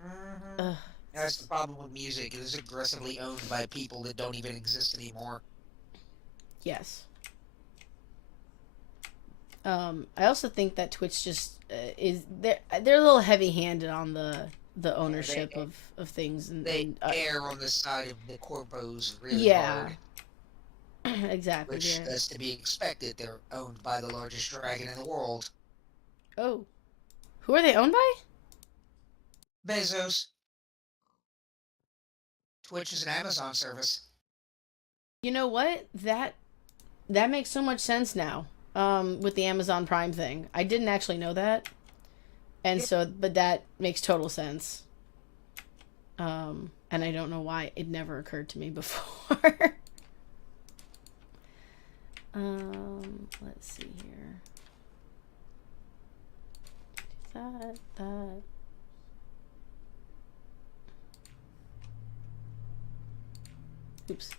Mm-hmm. That's the problem with music. It is aggressively owned by people that don't even exist anymore. Yes. I also think that Twitch just is they're a little heavy-handed on the ownership of things, and they err on the side of the corpos really yeah. hard. Exactly. Which yeah. is to be expected. They're owned by the largest dragon in the world. Oh. Who are they owned by? Bezos. Twitch is an Amazon service. You know what? That makes so much sense now. With the Amazon Prime thing. I didn't actually know that. And so, but that makes total sense. And I don't know why it never occurred to me before. Let's see here. That. Oops.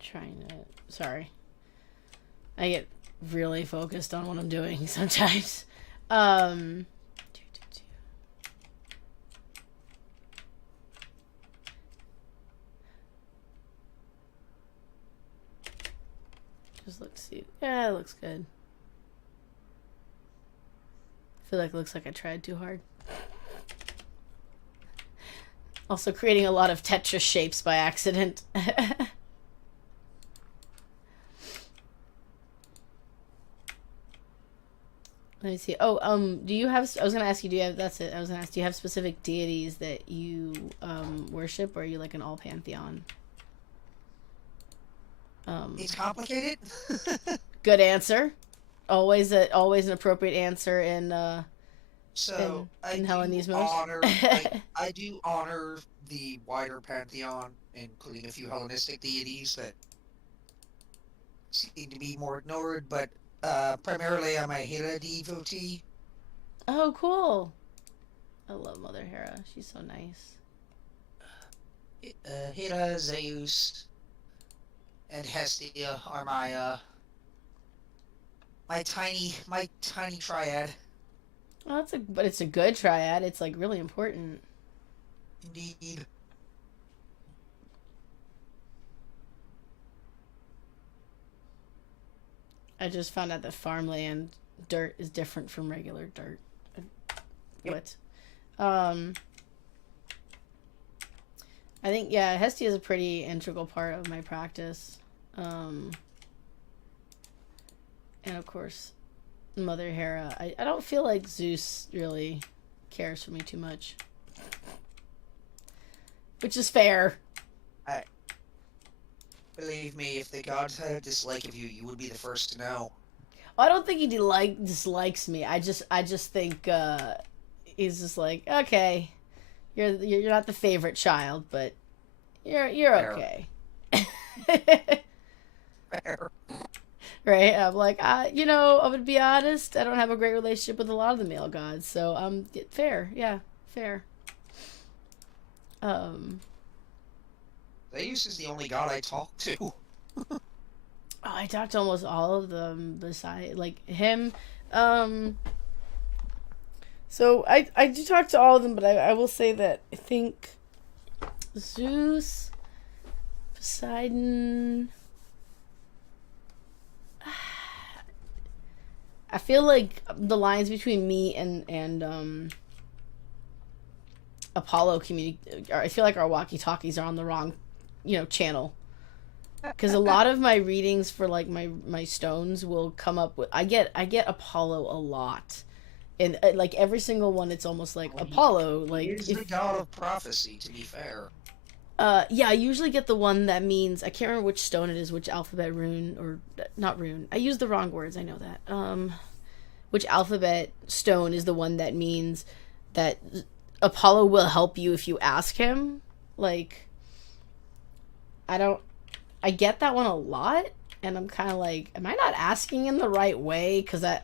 Trying to... Sorry. I get really focused on what I'm doing sometimes. Just let's see. Yeah, it looks good. I feel like it looks like I tried too hard. Also creating a lot of Tetris shapes by accident. Let me see. Oh, do you have... I was gonna ask you, do you have... That's it. I was gonna ask, do you have specific deities that you, worship, or are you like an all-pantheon? It's complicated. Good answer. Always an appropriate answer in Hellenicherald. I do honor the wider pantheon, including a few Hellenistic deities that seem to be more ignored, but primarily I'm a Hera devotee. Oh, cool. I love Mother Hera. She's so nice. Hera, Zeus, and Hestia are my tiny triad. Well, but it's a good triad. It's like really important. Indeed. I just found out that farmland dirt is different from regular dirt. What? I think, yeah, Hestia is a pretty integral part of my practice. And of course, Mother Hera. I don't feel like Zeus really cares for me too much. Which is fair. Believe me, if the gods had a dislike of you, you would be the first to know. I don't think he dislikes me. I just think he's just like, okay, you're not the favorite child, but you're Fair. okay. Fair. Right? I'm like, I'm gonna be honest. I don't have a great relationship with a lot of the male gods, so fair. Yeah, fair. Zeus is the only god I talk to. Oh, I talked to almost all of them besides like him. So I do talk to all of them, but I will say that I think Zeus, Poseidon. I feel like the lines between me and Apollo I feel like our walkie-talkies are on the wrong, channel. Because a lot of my readings for like my stones will come up with I get Apollo a lot, and like every single one, it's almost like Apollo. Like He is the god of prophecy, to be fair. Yeah, I usually get the one that means I can't remember which stone it is, which alphabet rune or not rune. I used the wrong words. I know that. Which alphabet stone is the one that means that Apollo will help you if you ask him? Like, I get that one a lot, and I'm kind of like, am I not asking in the right way? Because I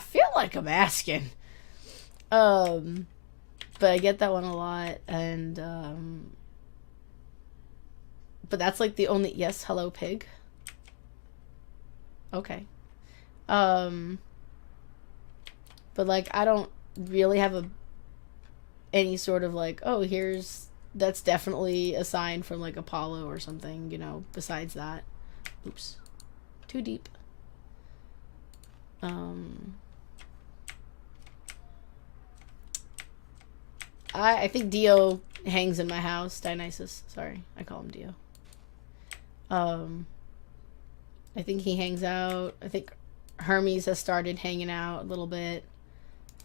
feel like I'm asking. But I get that one a lot, and but that's like the only yes, hello pig. Okay. But like I don't really have any sort of like, oh, that's definitely a sign from like Apollo or something, besides that. Oops. Too deep. I think Dio hangs in my house. Dionysus. Sorry. I call him Dio. I think he hangs out. I think Hermes has started hanging out a little bit.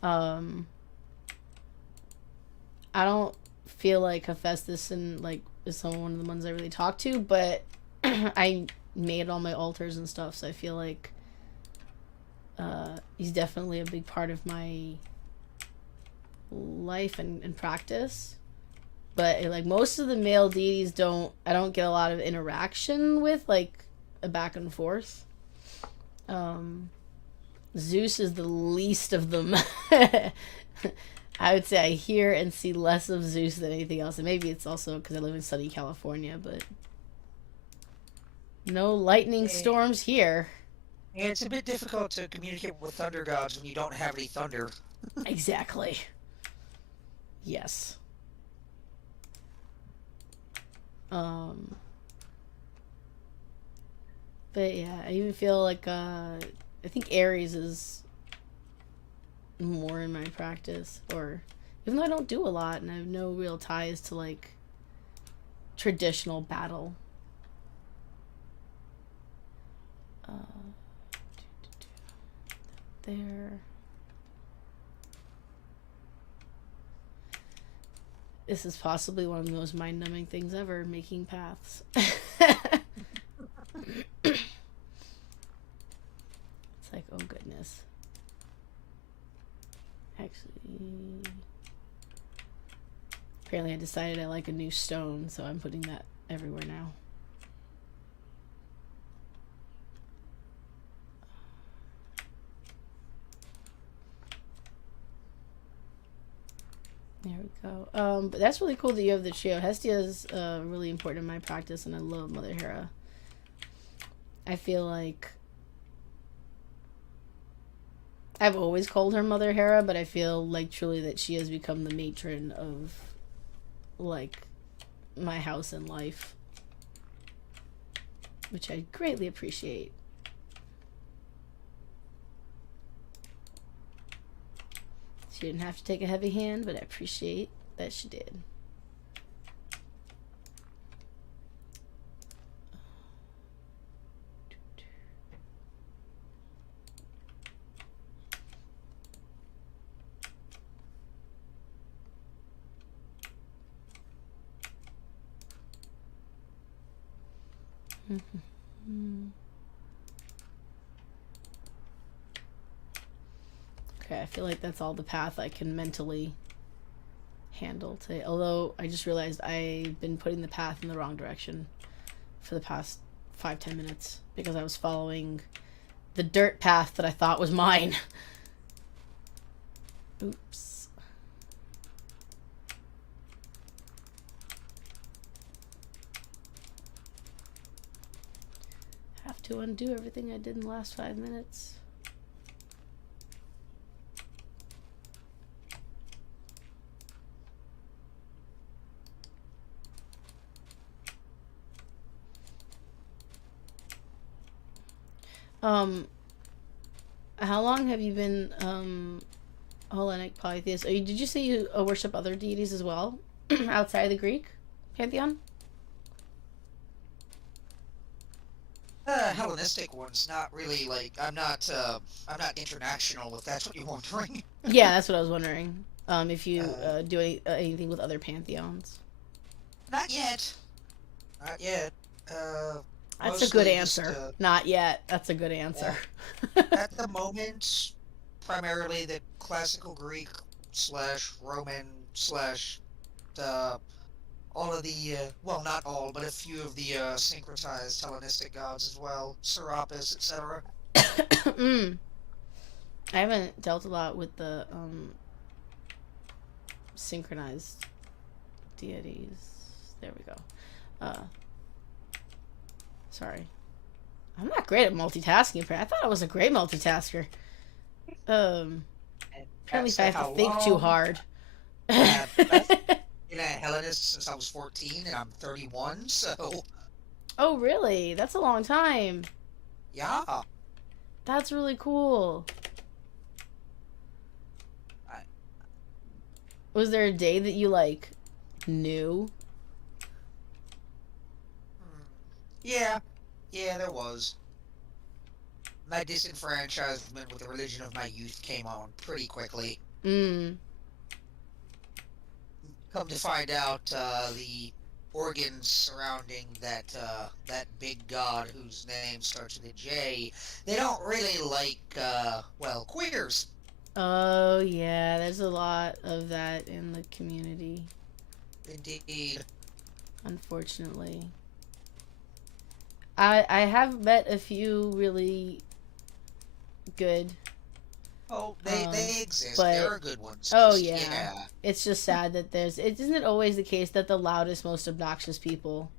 I don't feel like Hephaestus is one of the ones I really talk to, but I made all my altars and stuff, so I feel like he's definitely a big part of my life and practice. But like most of the male deities I don't get a lot of interaction with, like a back and forth. Zeus is the least of them. I would say I hear and see less of Zeus than anything else. And maybe it's also because I live in sunny California, but no lightning storms here. Yeah, it's a bit difficult to communicate with thunder gods when you don't have any thunder. Exactly. Yes. But yeah, I even feel like I think Aries is more in my practice, or even though I don't do a lot and I have no real ties to like traditional battle. There. This is possibly one of the most mind-numbing things ever, making paths. It's like, oh goodness. Actually, apparently I decided I like a new stone, so I'm putting that everywhere now. go. But that's really cool that you have the trio. Hestia is really important in my practice, and I love Mother Hera. I feel like I've always called her Mother Hera, but I feel like truly that she has become the matron of like my house and life, which I greatly appreciate. She didn't have to take a heavy hand, but I appreciate that she did. Okay, I feel like that's all the path I can mentally handle today. Although I just realized I've been putting the path in the wrong direction for the past 5-10 minutes because I was following the dirt path that I thought was mine. Oops. Have to undo everything I did in the last 5 minutes. How long have you been Hellenic polytheist? Did you say you worship other deities as well outside of the Greek pantheon? Hellenistic ones, not really like I'm not international if that's what you're wondering. Yeah, that's what I was wondering. If you Uh, do anything with other pantheons. Not yet. Not yet. That's a good Mostly just answer. Not yet. That's a good yeah. answer. At the moment, primarily the classical Greek slash Roman slash uh, all of the well, not all, but a few of the syncretized Hellenistic gods as well, Serapis, etc. Mm. I haven't dealt a lot with the synchronized deities. There we go. Sorry. I'm not great at multitasking. I thought I was a great multitasker. And Apparently that's if I have how to think too long hard. I've been a Hellenist since I was 14, and I'm 31, so Oh, really? That's a long time. yeah. That's really cool. I, Was there a day that you, like, knew? yeah, yeah, there was. My disenfranchisement with the religion of my youth came on pretty quickly. Mm. Come to find out, the organs surrounding that big god whose name starts with a J, they don't really like well, queers. Oh, yeah. There's a lot of that in the community, Indeed. unfortunately. I have met a few really good, Oh, they exist. There but are good ones. oh Just yeah, yeah. it's just sad that it isn't always the case that the loudest, most obnoxious people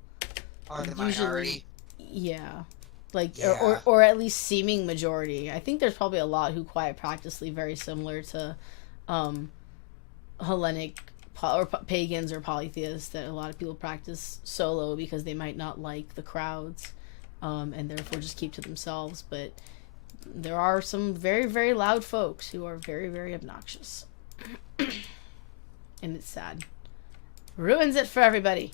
Are the usually, minority. yeah, like Yeah. or at least seeming majority. I think there's probably a lot who quiet practically very similar to um, Hellenic or pagans or polytheists that a lot of people practice solo because they might not like the crowds, and therefore just keep to themselves. But there are some very, very loud folks who are very, very obnoxious. And it's sad. Ruins it for everybody.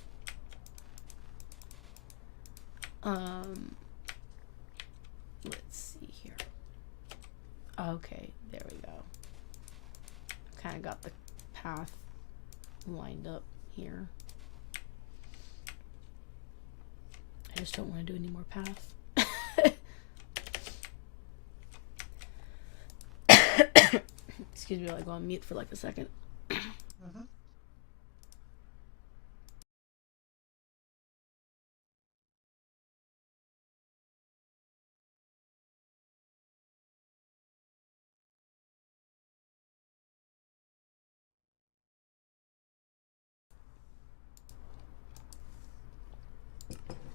Let's see here. Okay, there we go. Kind of got the path lined up here. I just don't want to do any more path. Excuse me while I go on mute for like a second. Mhm.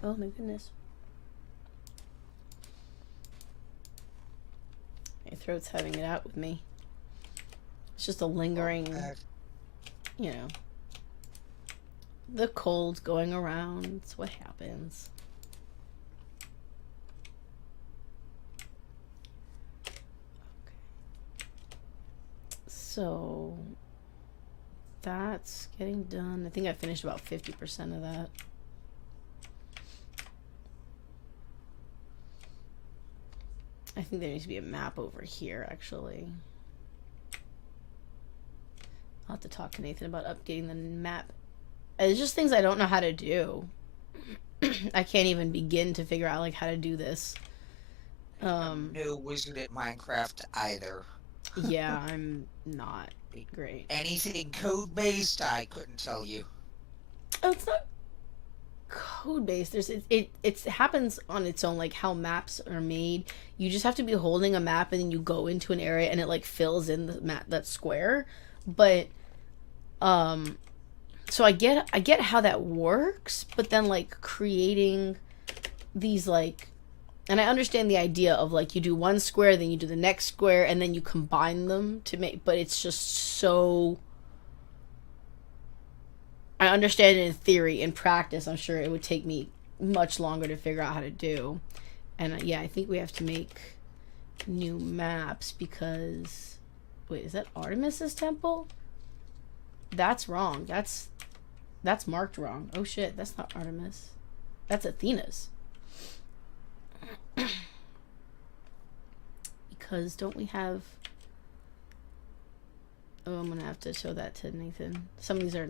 Oh my goodness. My throat's having it out with me. It's just a lingering, you know, the cold going around. It's what happens. So that's getting done. I think I finished about 50% of that. I think there needs to be a map over here, actually. I'll have to talk to Nathan about updating the map. It's just things I don't know how to do. I can't even begin to figure out, like, how to do this. I'm no wizard at Minecraft either. Yeah, I'm not great. Anything code-based, I couldn't tell you. Oh, it's not code-based. It happens on its own, like how maps are made. You just have to be holding a map and then you go into an area and it like fills in the map, that square. But so I get how that works, but then like creating these like, and I understand the idea of like you do one square, then you do the next square, and then you combine them to make, but it's just so, I understand it in theory. In practice, I'm sure it would take me much longer to figure out how to do. And yeah, I think we have to make new maps because, wait, is that Artemis's temple? That's wrong. That's marked wrong. Oh shit, that's not Artemis. That's Athena's. Because don't we have... Oh, I'm gonna have to show that to Nathan. Some of these are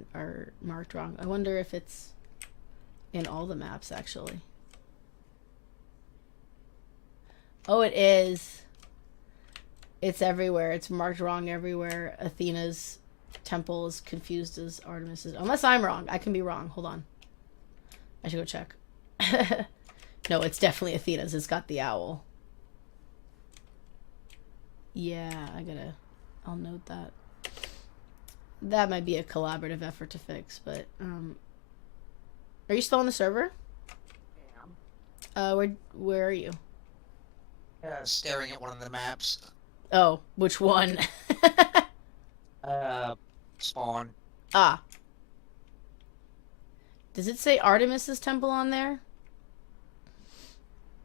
marked wrong. I wonder if it's in all the maps, actually. Oh, it is. It's everywhere. It's marked wrong everywhere. Athena's temple is confused as Artemis's. Unless I'm wrong. I can be wrong. Hold on. I should go check. No, it's definitely Athena's. It's got the owl. Yeah, I'll note that. That might be a collaborative effort to fix, but, are you still on the server? Yeah. Where are you? Staring at one of the maps. Oh, which one? Spawn. Ah. Does it say Artemis's temple on there?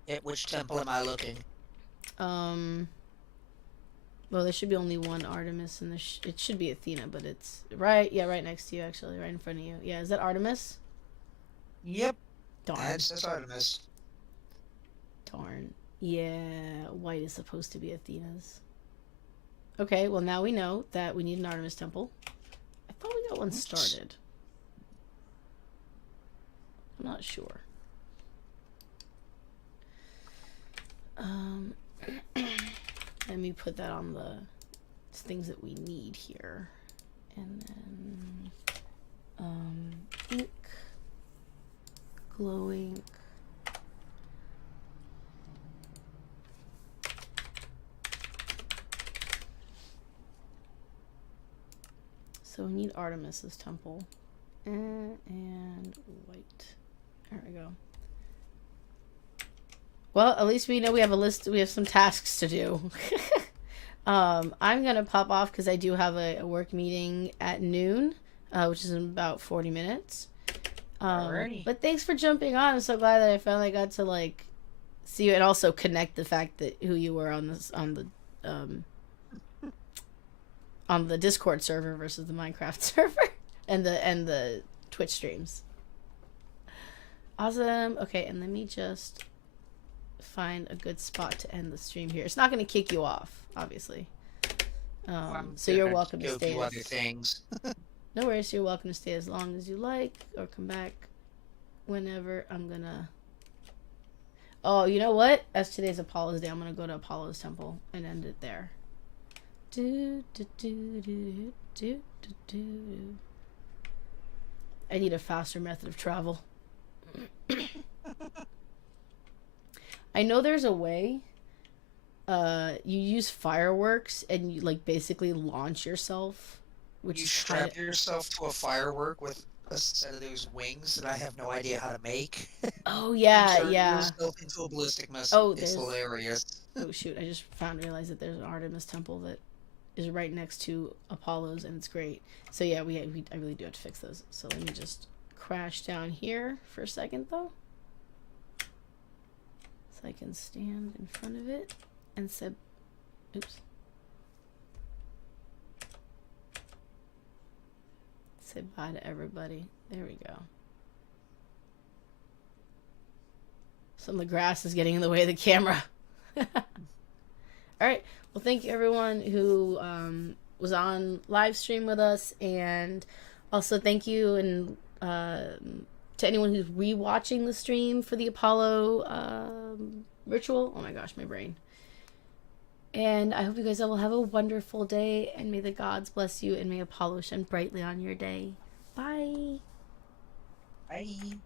At which temple am I looking? Well, there should be only one Artemis, and it should be Athena, but it's right next to you, actually, right in front of you. Yeah, is that Artemis? Yep. Darn. That's Artemis. Darn. Yeah, white is supposed to be Athena's. Okay, well now we know that we need an Artemis temple. I thought we got one started. I'm not sure. Let me put that on the things that we need here. And then ink, glow ink. So we need Artemis's temple. And white. There we go. Well, at least we know we have a list. We have some tasks to do. I'm going to pop off because I do have a work meeting at noon, which is in about 40 minutes. But thanks for jumping on. I'm so glad that I finally got to, like, see you and also connect the fact that who you were on the Discord server versus the Minecraft server and the Twitch streams. Awesome. Okay, and let me just find a good spot to end the stream here. It's not going to kick you off, obviously. So you're welcome to stay. Other things. No worries. You're welcome to stay as long as you like, or come back whenever. I'm gonna. Oh, you know what? As today's Apollo's day, I'm gonna go to Apollo's temple and end it there. I need a faster method of travel. I know there's a way. You use fireworks and you like basically launch yourself, which you is strap yourself to a firework with a set of those wings that I have no idea how to make. Oh You yeah, turn yeah. yourself into a ballistic missile. Oh, It's there's. hilarious. Oh shoot! I just realized that there's an Artemis temple that is right next to Apollo's, and it's great. So yeah, I really do have to fix those. So let me just crash down here for a second though, so I can stand in front of it and say, oops. Say bye to everybody. There we go. Some of the grass is getting in the way of the camera. All right. Well, thank you everyone who was on live stream with us, and also thank you and to anyone who's rewatching the stream for the Apollo ritual. Oh my gosh, my brain. And I hope you guys all will have a wonderful day, and may the gods bless you, and may Apollo shine brightly on your day. Bye. Bye.